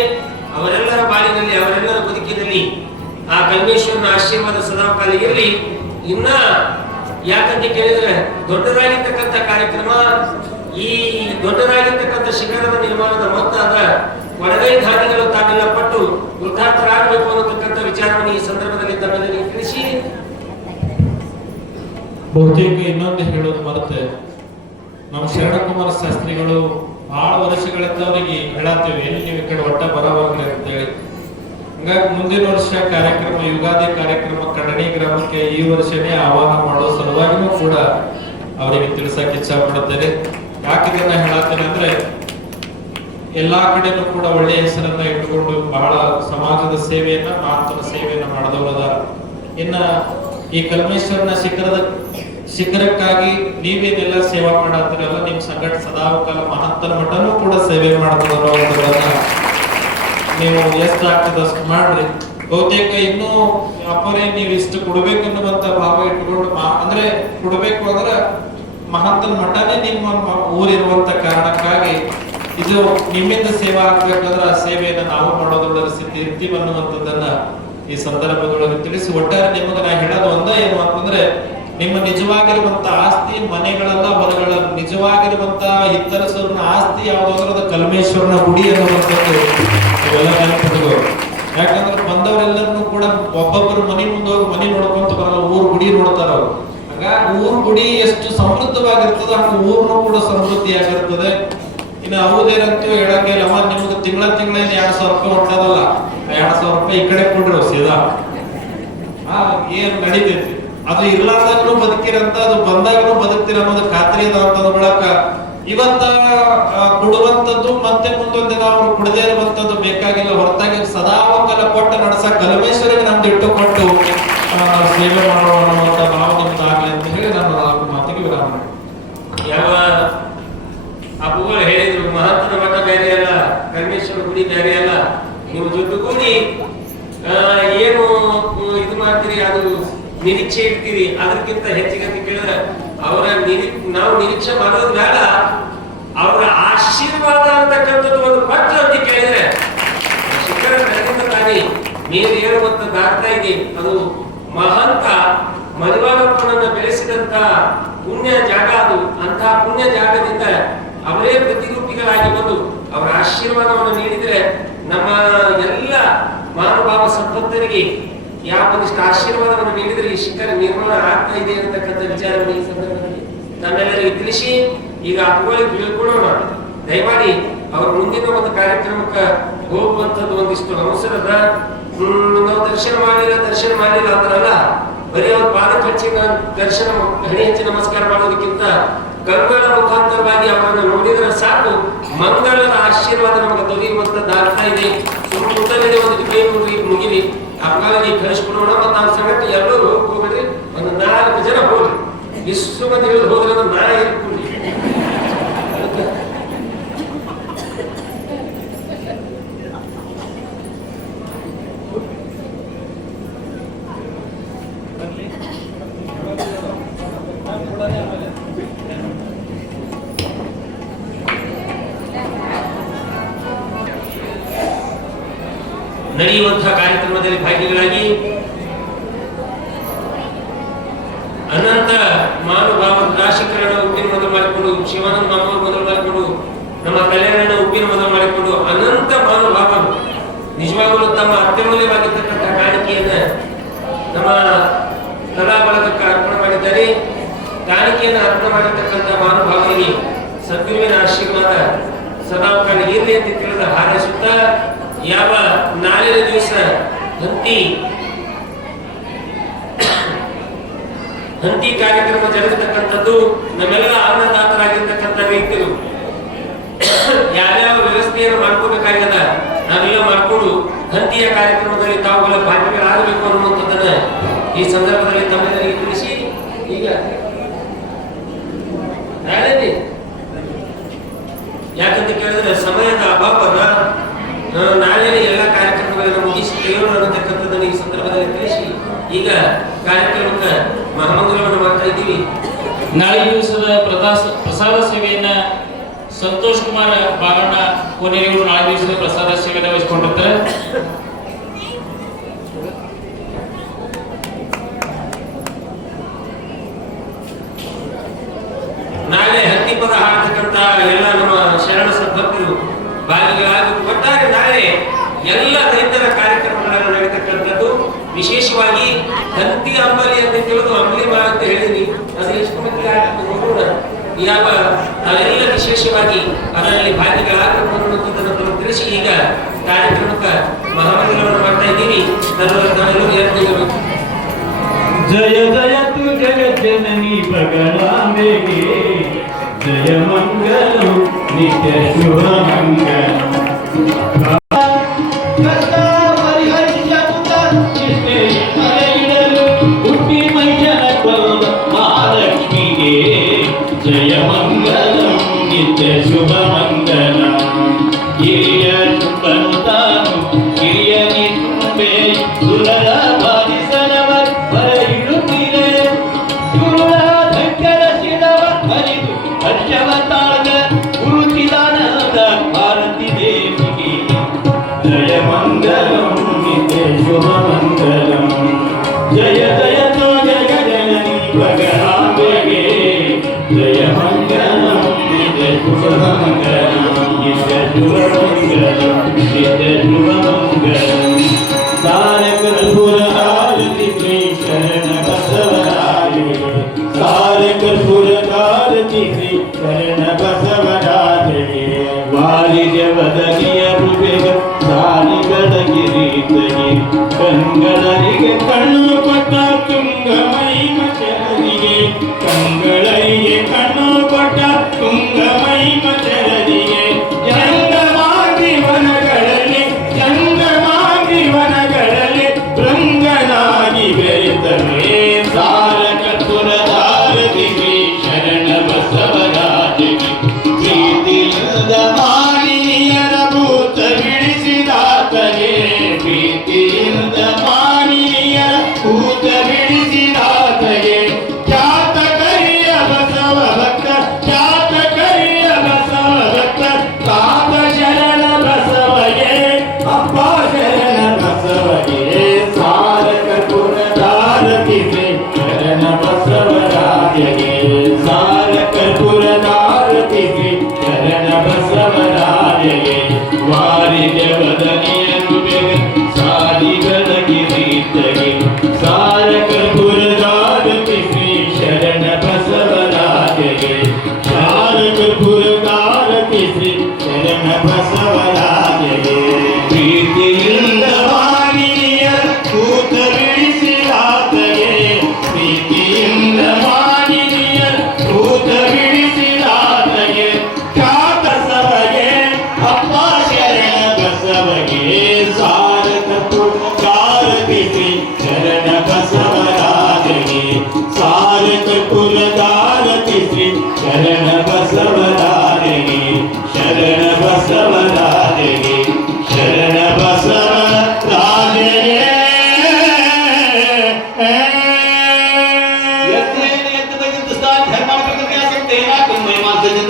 ಅವರೆಲ್ಲರ ಬಾಳಿನಲ್ಲಿ ಅವರೆಲ್ಲರ ಬದುಕಿನಲ್ಲಿ ಆ ಕಲ್ಮೇಶ್ವರನ ಆಶೀರ್ವಾದ ಸದಾಕಾಲ ಇರಲಿ. ಇನ್ನ ಯಾಕಂತ ಕೇಳಿದ್ರೆ ದೊಡ್ಡದಾಗಿರ್ತಕ್ಕಂಥ ಕಾರ್ಯಕ್ರಮ, ಈ ದೊಡ್ಡದಾಗಿರ್ತಕ್ಕಂಥ ಶಿಖರದ ನಿರ್ಮಾಣದ ಮೊತ್ತ ಅದ ಒಳಗೈ ಧಾನ್ಯಗಳು ತಾವೆಲ್ಲ ಪಟ್ಟು ವೃದ್ಧಾರ್ಥರಾಗಬೇಕು ಅನ್ನತಕ್ಕಂಥ ವಿಚಾರವನ್ನು ಈ ಸಂದರ್ಭದಲ್ಲಿ ತಮ್ಮೆಲ್ಲರಿಗೆ ತಿಳಿಸಿ ಬಹುತೇಕ ಇನ್ನೊಂದು ಹೇಳೋದು ಮರುತ್ತೆ. ನಮ್ಮ ಶರಣಕುಮಾರ ಶಾಸ್ತ್ರಿಗಳು ಬಹಳ ವರ್ಷಗಳಿಂದ ಅವರಿಗೆ ಹೇಳತ್ತೇವೆ ಎಲ್ಲಿ ನೀವು ಈ ಕಡೆ ಒಟ್ಟ ಬರವಾಗ್ಲಿ ಅಂತ ಹೇಳಿ. ಹಂಗಾಗಿ ಮುಂದಿನ ವರ್ಷ ಕಾರ್ಯಕ್ರಮ ಯುಗಾದಿ ಕಾರ್ಯಕ್ರಮ ಕಡಣಿ ಗ್ರಾಮಕ್ಕೆ ಈ ವರ್ಷನೇ ಆಹ್ವಾನ ಮಾಡೋ ಸಲುವಾಗಿನೂ ಕೂಡ ಅವರಿಗೆ ತಿಳಿಸಕ್ಕೆ ಇಚ್ಛೆ ಪಡುತ್ತೇನೆ. ಯಾಕೆ ಇದನ್ನ ಹೇಳತ್ತೇನೆ ಅಂದ್ರೆ ಎಲ್ಲಾ ಕಡೆನೂ ಕೂಡ ಒಳ್ಳೆಯ ಹೆಸರನ್ನ ಇಟ್ಟುಕೊಂಡು ಬಹಳ ಸಮಾಜದ ಸೇವೆಯನ್ನ ಮಾತೃ ಸೇವೆಯನ್ನ ಮಾಡಿದವರದ ಇನ್ನ ಈ ಕಲ್ಮೇಶ್ವರನ ಶಿಖರಕ್ಕಾಗಿ ನೀವೇನೆಲ್ಲ ಸೇವಾ ಮಾಡತ್ತೀರಲ್ಲ, ನಿಮ್ ಸಂಘಟ ಸದಾಕಾಲ ಮಹತ್ತರ ಮಠನೂ ಕೂಡ ಸೇವೆ ಮಾಡ್ತಿರೋ ನೀವು ಎಷ್ಟಾಗ್ತದಷ್ಟು ಮಾಡ್ರಿ. ಬಹುತೇಕ ಇನ್ನೂ ಅಪ್ಪರೇ ನೀವು ಇಷ್ಟು ಕೊಡ್ಬೇಕು ಅನ್ನುವಂತ ಭಾವ ಇಟ್ಕೊಂಡು ಅಂದ್ರೆ ಕೊಡ್ಬೇಕು ಅಂದ್ರೆ ಮಹಂತನ ಮಠನೇ ನಿಮ್ಮ ಊರಿರುವಂತ ಕಾರಣಕ್ಕಾಗಿ ಇದು ನಿಮ್ಮಿಂದ ಸೇವಾ ಆಗ್ಬೇಕಂದ್ರೆ ಆ ಸೇವೆಯನ್ನ ನಾವು ಮಾಡೋದ್ರ ಸ್ಥಿತಿ ಇರ್ತೀವಿ ಅನ್ನುವಂಥದ್ದನ್ನ ಈ ಸಂದರ್ಭದೊಳಗೆ ತಿಳಿಸಿ ಒಟ್ಟಾರೆ ನಿಮಗೆ ನಾ ಹೇಳೋದು ಒಂದೇ ಏನು ಅಂತಂದ್ರೆ ನಿಮ್ಮ ನಿಜವಾಗಿರುವಂತ ಆಸ್ತಿ ಮನೆಗಳಲ್ಲ ಹೊರಗಳ ನಿಜವಾಗಿರುವಂತ ಹಿತ್ತರಸೂರಿನ ಆಸ್ತಿ ಯಾವ್ದಾದ್ರದ ಕಲ್ಮೇಶ್ವರನ ಗುಡಿ ಅನ್ನುವಂಥದ್ದು ಇವೆಲ್ಲ ನೆನಪಿಟ್ಕೋ. ಯಾಕಂದ್ರೆ ಬಂದವರೆಲ್ಲರನ್ನೂ ಕೂಡ ಒಬ್ಬೊಬ್ಬರು ಮನೆ ಮುಂದೆ ಹೋಗಿ ಮನೆ ನೋಡ್ಕೊಂತ ಬರಲ್ಲ, ಊರ್ ಗುಡಿ ನೋಡ್ತಾರ ಅವ್ರು. ಹಾಗಾಗಿ ಊರ್ ಗುಡಿ ಎಷ್ಟು ಸಮೃದ್ಧವಾಗಿರ್ತದೆ ಹಂಗ ಊರ್ನು ಕೂಡ ಸಮೃದ್ಧಿಯಾಗಿರ್ತದೆ. ಇನ್ನು ಹೌದೇನಂತೂ ಹೇಳಂಗೆ ಅಮ್ಮ ನಿಮ್ಗೆ ತಿಂಗಳ 2,000 ರೂಪಾಯಿ ಹೊಟ್ಟದಲ್ಲ, 2,000 ರೂಪಾಯಿ ಈ ಕಡೆ ಕೊಡ್ರಿ ಸೀದಾ ಏನ್ ನಡೀತೈತಿ. ಅದು ಇರ್ಲಾರ್ದಾಗ್ಲೂ ಬದುಕಿರಂತ ಅದು ಬಂದಾಗ್ಲೂ ಬದುಕ್ತಿರ ಅನ್ನೋದು ಖಾತ್ರಿ ಅದ ಅಂತ ಬಳಕ ಇವತ್ತ ಕೊಡುವಂತದ್ದು ಮತ್ತೆ ಮುಂದೊಂದು ದಿನ ಅವರು ಕೊಡದೇ ಇರುವಂತದ್ದು ಬೇಕಾಗಿಲ್ಲ. ಹೊರತಾಗಿ ಸದಾಕಾಲ ಕೊಟ್ಟು ನಡ್ಸಕ್ ಕಲ್ಮೇಶ್ವರಿಗೆ ನಮ್ದು ಇಟ್ಟುಕೊಟ್ಟು ಸೇವೆ ಮಾಡೋಣ ಅನ್ನುವಂತ ಭಾವ ನಮ್ದಾಗ್ಲಿ ಅಂತ ಹೇಳಿ ನಾನು 4 ಮಾತಿಗೆ ವಿರಾಮ. ಯಾವ ಅಪ್ಪುಗಳು ಹೇಳಿದ್ರು ಮಹತ್ವದ ಮಠ ಬೇರೆ ಅಲ್ಲ, ಕಲ್ಮೇಶ್ವರ ಗುಡಿ ಬೇರೆ ಅಲ್ಲ. ನೀವು ಜೊತೆಗೂಡಿ ಏನು ಇದು ಮಾಡ್ತೀರಿ, ಅದು ನಿರೀಕ್ಷೆ ಇಡ್ತೀರಿ. ಅದಕ್ಕಿಂತ ಹೆಚ್ಚಿಗೆ ಅಂತ ಕೇಳಿದ್ರೆ ನಾವು ನಿರೀಕ್ಷೆ ಮಾಡೋದು ಬೇಡ, ಅವರ ಆಶೀರ್ವಾದ ಅಂತಕ್ಕಂಥದ್ದು ಒಂದು ಪತ್ರ ಅಂತ ಕೇಳಿದ್ರೆ ಶಿಖರ ನಡೆದ ತಾನೇ ನೀರು ಏರುವಂತ ದಾಟ್ತಾ ಇದೆ. ಅದು ಮಹಂತ ಮಧುವಾನಪ್ಪನನ್ನ ಬೆಳೆಸಿದಂತ ಪುಣ್ಯ ಜಾಗ ಅದು. ಅಂತಹ ಪುಣ್ಯ ಜಾಗದಿಂದ ಅವರೇ ಪ್ರತಿರೂಪಿಗಳಾಗಿ ಬಂದು ಅವರ ಆಶೀರ್ವಾದವನ್ನು ನೀಡಿದ್ರೆ ನಮ್ಮ ಎಲ್ಲ ಮಹಾನುಭಾವ ಸಂಪತ್ತರಿಗೆ ಯಾವೊಂದಿಷ್ಟು ಆಶೀರ್ವಾದವನ್ನು ನೀಡಿದರೆ ಈ ಶಿಖರ ನಿರ್ಮಾಣ ಆಗ್ತಾ ಇದೆ ಅಂತಕ್ಕಂಥ ವಿಚಾರವನ್ನು ಈ ಸಂದರ್ಭದಲ್ಲಿ ನಮ್ಮೆಲ್ಲರಿಗೂ ತಿಳಿಸಿ ಈಗ ಅವುಗಳಿಗೆ ಬೀಳ್ಕೊಡೋಣ. ದಯಮಾಡಿ ಅವ್ರ ಮುಂದಿನ ಒಂದು ಕಾರ್ಯಕ್ರಮಕ್ಕೆ ಹೋಗುವಂಥದ್ದು ಒಂದಿಷ್ಟು ಅವಸರದ. ನಾವು ದರ್ಶನ ಮಾಡಿಲ್ಲ ಅಂದ್ರಲ್ಲ, ಬರೀ ಅವ್ರ ಪಾದಕ್ಕೆ ಹಚ್ಚಿ ದರ್ಶನ ಹಣಿ ಹಚ್ಚಿ ನಮಸ್ಕಾರ ಮಾಡೋದಕ್ಕಿಂತ ಗಂಗಳ ಮುಖಾಂತರವಾಗಿ ಅವರನ್ನು ನೋಡಿದರೆ ಸಾಕು, ಮಂಗಳದ ಆಶೀರ್ವಾದ ನಮಗೆ ದೊರೆಯುವಂತದ್ದಾಗ್ತಾ ಇದೆ. ಸುತ್ತಲಿದೆ ಒಂದು ಕೈ ಮುಗಿಲಿ ಹಂಗಾಗಿ ಕಳಿಸ್ಕೊಡೋಣ. ಮತ್ತು ನಮ್ಮ ಸಂಗಟ ಎಲ್ಲರೂ ಹೋಗ್ಬೇಡ್ರಿ, ಒಂದು 4 ಜನ ಹೋಗ್ರಿ, ಇಷ್ಟು ಮಂದಿ ಹೇಳಿದ್ರು ಹೋದ್ರೆ ನಾ ಇರ್ತೀವಿ. ನಡೆಯುವಂತಹ ಕಾರ್ಯಕ್ರಮದಲ್ಲಿ ಭಾಗಿಗಳಾಗಿ ಅನಂತ ಮಹಾನುಭಾವರ ರಾಶಿಕರಣ ಉಪ್ಪಿನ ಮೊದಲು ಮಾಡಿಕೊಂಡು, ಶಿವಾನಂದ ಮಾಮೂರು ಮೊದಲು ಮಾಡಿಕೊಂಡು, ನಮ್ಮ ಕಲ್ಯಾಣ ಉಪ್ಪಿನ ಮೊದಲು ಮಾಡಿಕೊಂಡು ಅನಂತ ಮಹಾನುಭಾವರು ನಿಜವಾಗಲೂ ತಮ್ಮ ಅತ್ಯಮೂಲ್ಯವಾಗಿರ್ತಕ್ಕಂಥ ಕಾಣಿಕೆಯನ್ನ ನಮ್ಮ ಕಲಾ ಬಳಗಕ್ಕೆ ಅರ್ಪಣೆ ಮಾಡಿದ್ದಾರೆ. ಕಾಣಿಕೆಯನ್ನು ಅರ್ಪಣೆ ಮಾಡಿರ್ತಕ್ಕಂಥ ಮಹಾನುಭಾವರಿಗೆ ಸದ್ಗುರುವಿನ ಆಶೀರ್ವಾದ ಸದಾ ಇರಲಿ ಅಂತ ತಿಳಿದ ಹಾರೈಸುತ್ತಾ, ಯಾವ ನಾಳಿನ ದಿವಸ ಹಂತಿ ಕಾರ್ಯಕ್ರಮ ಜರುಗತಕ್ಕಂಥದ್ದು ನಮ್ಮೆಲ್ಲ ಅನ್ನದಾತರಾಗಿರ್ತಕ್ಕಂಥ ವ್ಯಕ್ತಿಗಳು ಯಾವ್ಯಾವ ವ್ಯವಸ್ಥೆಯನ್ನು ಮಾಡ್ಕೋಬೇಕಾಗ್ಯದ ನಾವೆಲ್ಲ ಮಾಡ್ಕೊಂಡು ಹಂತಿಯ ಕಾರ್ಯಕ್ರಮದಲ್ಲಿ ತಾವುಗಳ ಭಾಗ್ಯಗಳಾಗಬೇಕು ಅನ್ನುವಂಥದ್ದನ್ನ ಈ ಸಂದರ್ಭದಲ್ಲಿ ತಮ್ಮೆಲ್ಲರಿಗೆ ತಿಳಿಸಿ, ಈಗ ಯಾಕಂತ ಕೇಳಿದ್ರೆ ಸಮಯದ ಅಭಾವನ ನಾಳೆ ಎಲ್ಲ ಕಾರ್ಯಕ್ರಮಗಳನ್ನು ಮುಗಿಸಿ ತೆಗೆಯೋಣ ಅನ್ನತಕ್ಕಂಥದ್ದನ್ನು ಈ ಸಂದರ್ಭದಲ್ಲಿ ತಿಳಿಸಿ, ಈಗ ಕಾರ್ಯಕ್ರಮಕ್ಕೆ ಮಹಾಮಂಗಲವನ್ನು ಮಾಡ್ತಾ ಇದ್ದೀವಿ. ನಾಳೆ ದಿವಸದ ಪ್ರಸಾದ ಸೇವೆಯನ್ನ ಸಂತೋಷ್ ಕುಮಾರ್ ಬಾಗಣ್ಣ ಕೋನೇರಿಯವರು ನಾಳೆ ದಿವಸದ ಪ್ರಸಾದ ಸೇವೆಯನ್ನು ವಹಿಸಿಕೊಂಡಿರ್ತಾರೆ. ನಾಳೆ ಹತ್ತಿ ಪದ ಹಾಡತಕ್ಕಂತ ಎಲ್ಲ ನಮ್ಮ ಶರಣ ಸದ್ಭಕ್ತರು ಭಾಗಿಗಳಾಗಿ ಒಟ್ಟಾರೆ ನಾಳೆ ಎಲ್ಲ ರೈತರ ಕಾರ್ಯಕ್ರಮಗಳನ್ನು ನಡೀತಕ್ಕಂಥದ್ದು. ವಿಶೇಷವಾಗಿ ಹಂತಿ ಅಂಬಲಿ ಅಂತ ತಿಳಿದು ಅಂಬಲಿ ಮಾ ಅಂತ ಹೇಳಿದ್ವಿ, ಅದು ಎಷ್ಟು ಮಂದಿ ನೋಡೋಣ. ಯಾವ ನಾವೆಲ್ಲ ವಿಶೇಷವಾಗಿ ಅದರಲ್ಲಿ ಭಾಗಿಗಳಾಗಬೇಕು ಅನ್ನುವಂಥದ್ದನ್ನು ತಿಳಿಸಿ ಈಗ ಕಾರ್ಯಕ್ರಮಕ್ಕೆ ಮಹಾಮಂಗಲವನ್ನು ಮಾಡ್ತಾ ಇದ್ದೀವಿ. ನಾವೆಲ್ಲರೂ ಹೇಳ್ತೀವಿ. ಜಯ ಜಯ ತು ಜಗಜ್ಜನನಿ ಬಗಳಾಂಬೆಗೆ ಜಯ ಮಂಗಲ ನಿತ್ಯ ಶುಭ ಮಂಗಲ. ಜಯ ಮಂಗಲ ನಿತ್ಯ ಶುಭ ಮಂಗಲ. ಹಿರಿಯ ಶುಭನು ತಾನು ಹಿರಿಯ ನಿಂಬೆ ಸುರರ ಬಾಧಿಸಲವ ಹೊರ ಇಡುತ್ತಿರೆ. ಸುರುಳ ಧಕ್ಕರ ಶಿರವ ಹರಿದು ಹರ್ಷವ ತಾಳ ಗುರುತಿದಾನದ ಭಾರತಿ ದೇವಿಗೆ ಜಯ ಮಂಗಲಂ ನಿತ್ಯ ಶುಭ ಮಂಗಲಂ. ಜಯ ಜಯ ತೋ ಜಯ ಜನನಿ ಬಗಲಾಂಬೆಗೆ ಜಯ ಮಂಗಲಂ ನಿತ್ಯ ಶುಭ ಮಂಗಲಂ. ನಿತ್ಯ ಶುಭ ಮಂಗಲಂ ನಿತ್ಯ ಶುಭ ಮಂಗಲಂ. ಸಾರಕರ್ಪೂರ ಆರತಿ ಶ್ರೀ ಶರಣ ಬಸವರಾಜಗೆ. ಸಾರಕರ್ಪೂರ ಆರತಿ ಶ್ರೀ ಶರಣ ಬಸವರಾಜಗೆ. ವಾರಿಜ ಬದಲಿಯ ರೂಪೆಗ ಸಾಲಿಗಳ ಕಿರೀಟಗೆ. ಕಂಗಳರಿಗೆ ಕಣ್ಣು ಕೊಟ್ಟ ತುಂಗಮೈ ಮಚರಿಗೆ. ಕಂಗಳರಿಗೆ ಕಣ್ಣು ಕೊಟ್ಟ ತುಂಗಮೈ ಮಚರಿಗೆ. ಜಂಗಮಾಗಿ ವನಗಳಲ್ಲಿ ಜಂಗಮಾಗಿ ವನಗಳಲ್ಲಿ ಭೃಂಗನಾಗಿ ಬೆರೆತವೇ. ಸಾರಕರ್ಪುರದಾರತಿಗೆ ಶರಣ ಬಸವರಾಜಗೆ. ಪ್ರೀತಿಯಿಂದ ಮಾನಿಯರ ಭೂತ ಬಿಡಿಸಿದಾತಗೆ. ಪ್ರೀತಿಯಿಂದ ಮಾನಿಯರ ಭೂತ ಬಿಡಿಸಿದಾತಗೆ. ಖ್ಯಾತ ಕರಿಯ ಬಸವ ಭಕ್ತ ಖ್ಯಾತ ಕರಿಯ ಬಸವ ಭಕ್ತ ಪಾದ ಶರಣ ಬಸವಗೆ. ಅಪ್ಪ ಶರಣ ಬಸವಗೆ. ಸಾರಕರ್ಪುರದಾರತಿಗೆ ಶರಣ ಬಸವರಾಜಗೆ. ಸಾರಕರ್ಪುರದಾರತಿಗೆ ಶರಣ ಬಸವರಾಜಗೆ. ವಾರಿಜ ವದನಿಯನು ಬೆಗ ಸಾಲಿಗಳ ಕಿರೀಟಗೆ.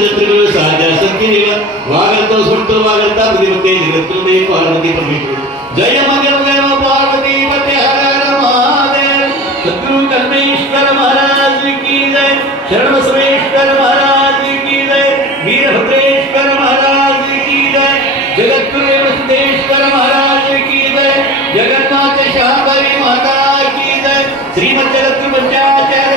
ಜಗತ್ತುಗಳು ಸಾಧ್ಯ ಸಂಖ್ಯೆಯಿಲ್ಲ ವಾಗಂತ ಸುಟ್ಟು ವಾಗಂತ ಬುದ್ಧಿಮತ್ತೆ ಜಗತ್ತು ಪಾರ್ವತಿ ಪರಮೇಶ್ವರ ಜಯ ಮಂಗಲ ಪಾರ್ವತಿ ಪತೆ ಹರ ಹರ ಮಹಾದೇವ सदगुरु कल्मेश्वर महाराज की जय शरण बसवेश्वर महाराज की जय वीरभद्रेश्वर महाराज की जय जगतगुरु सिद्धेश्वर महाराज की जय जगन्नाथ शांभवी माता की जय श्रीमद जगत पंचाचार्य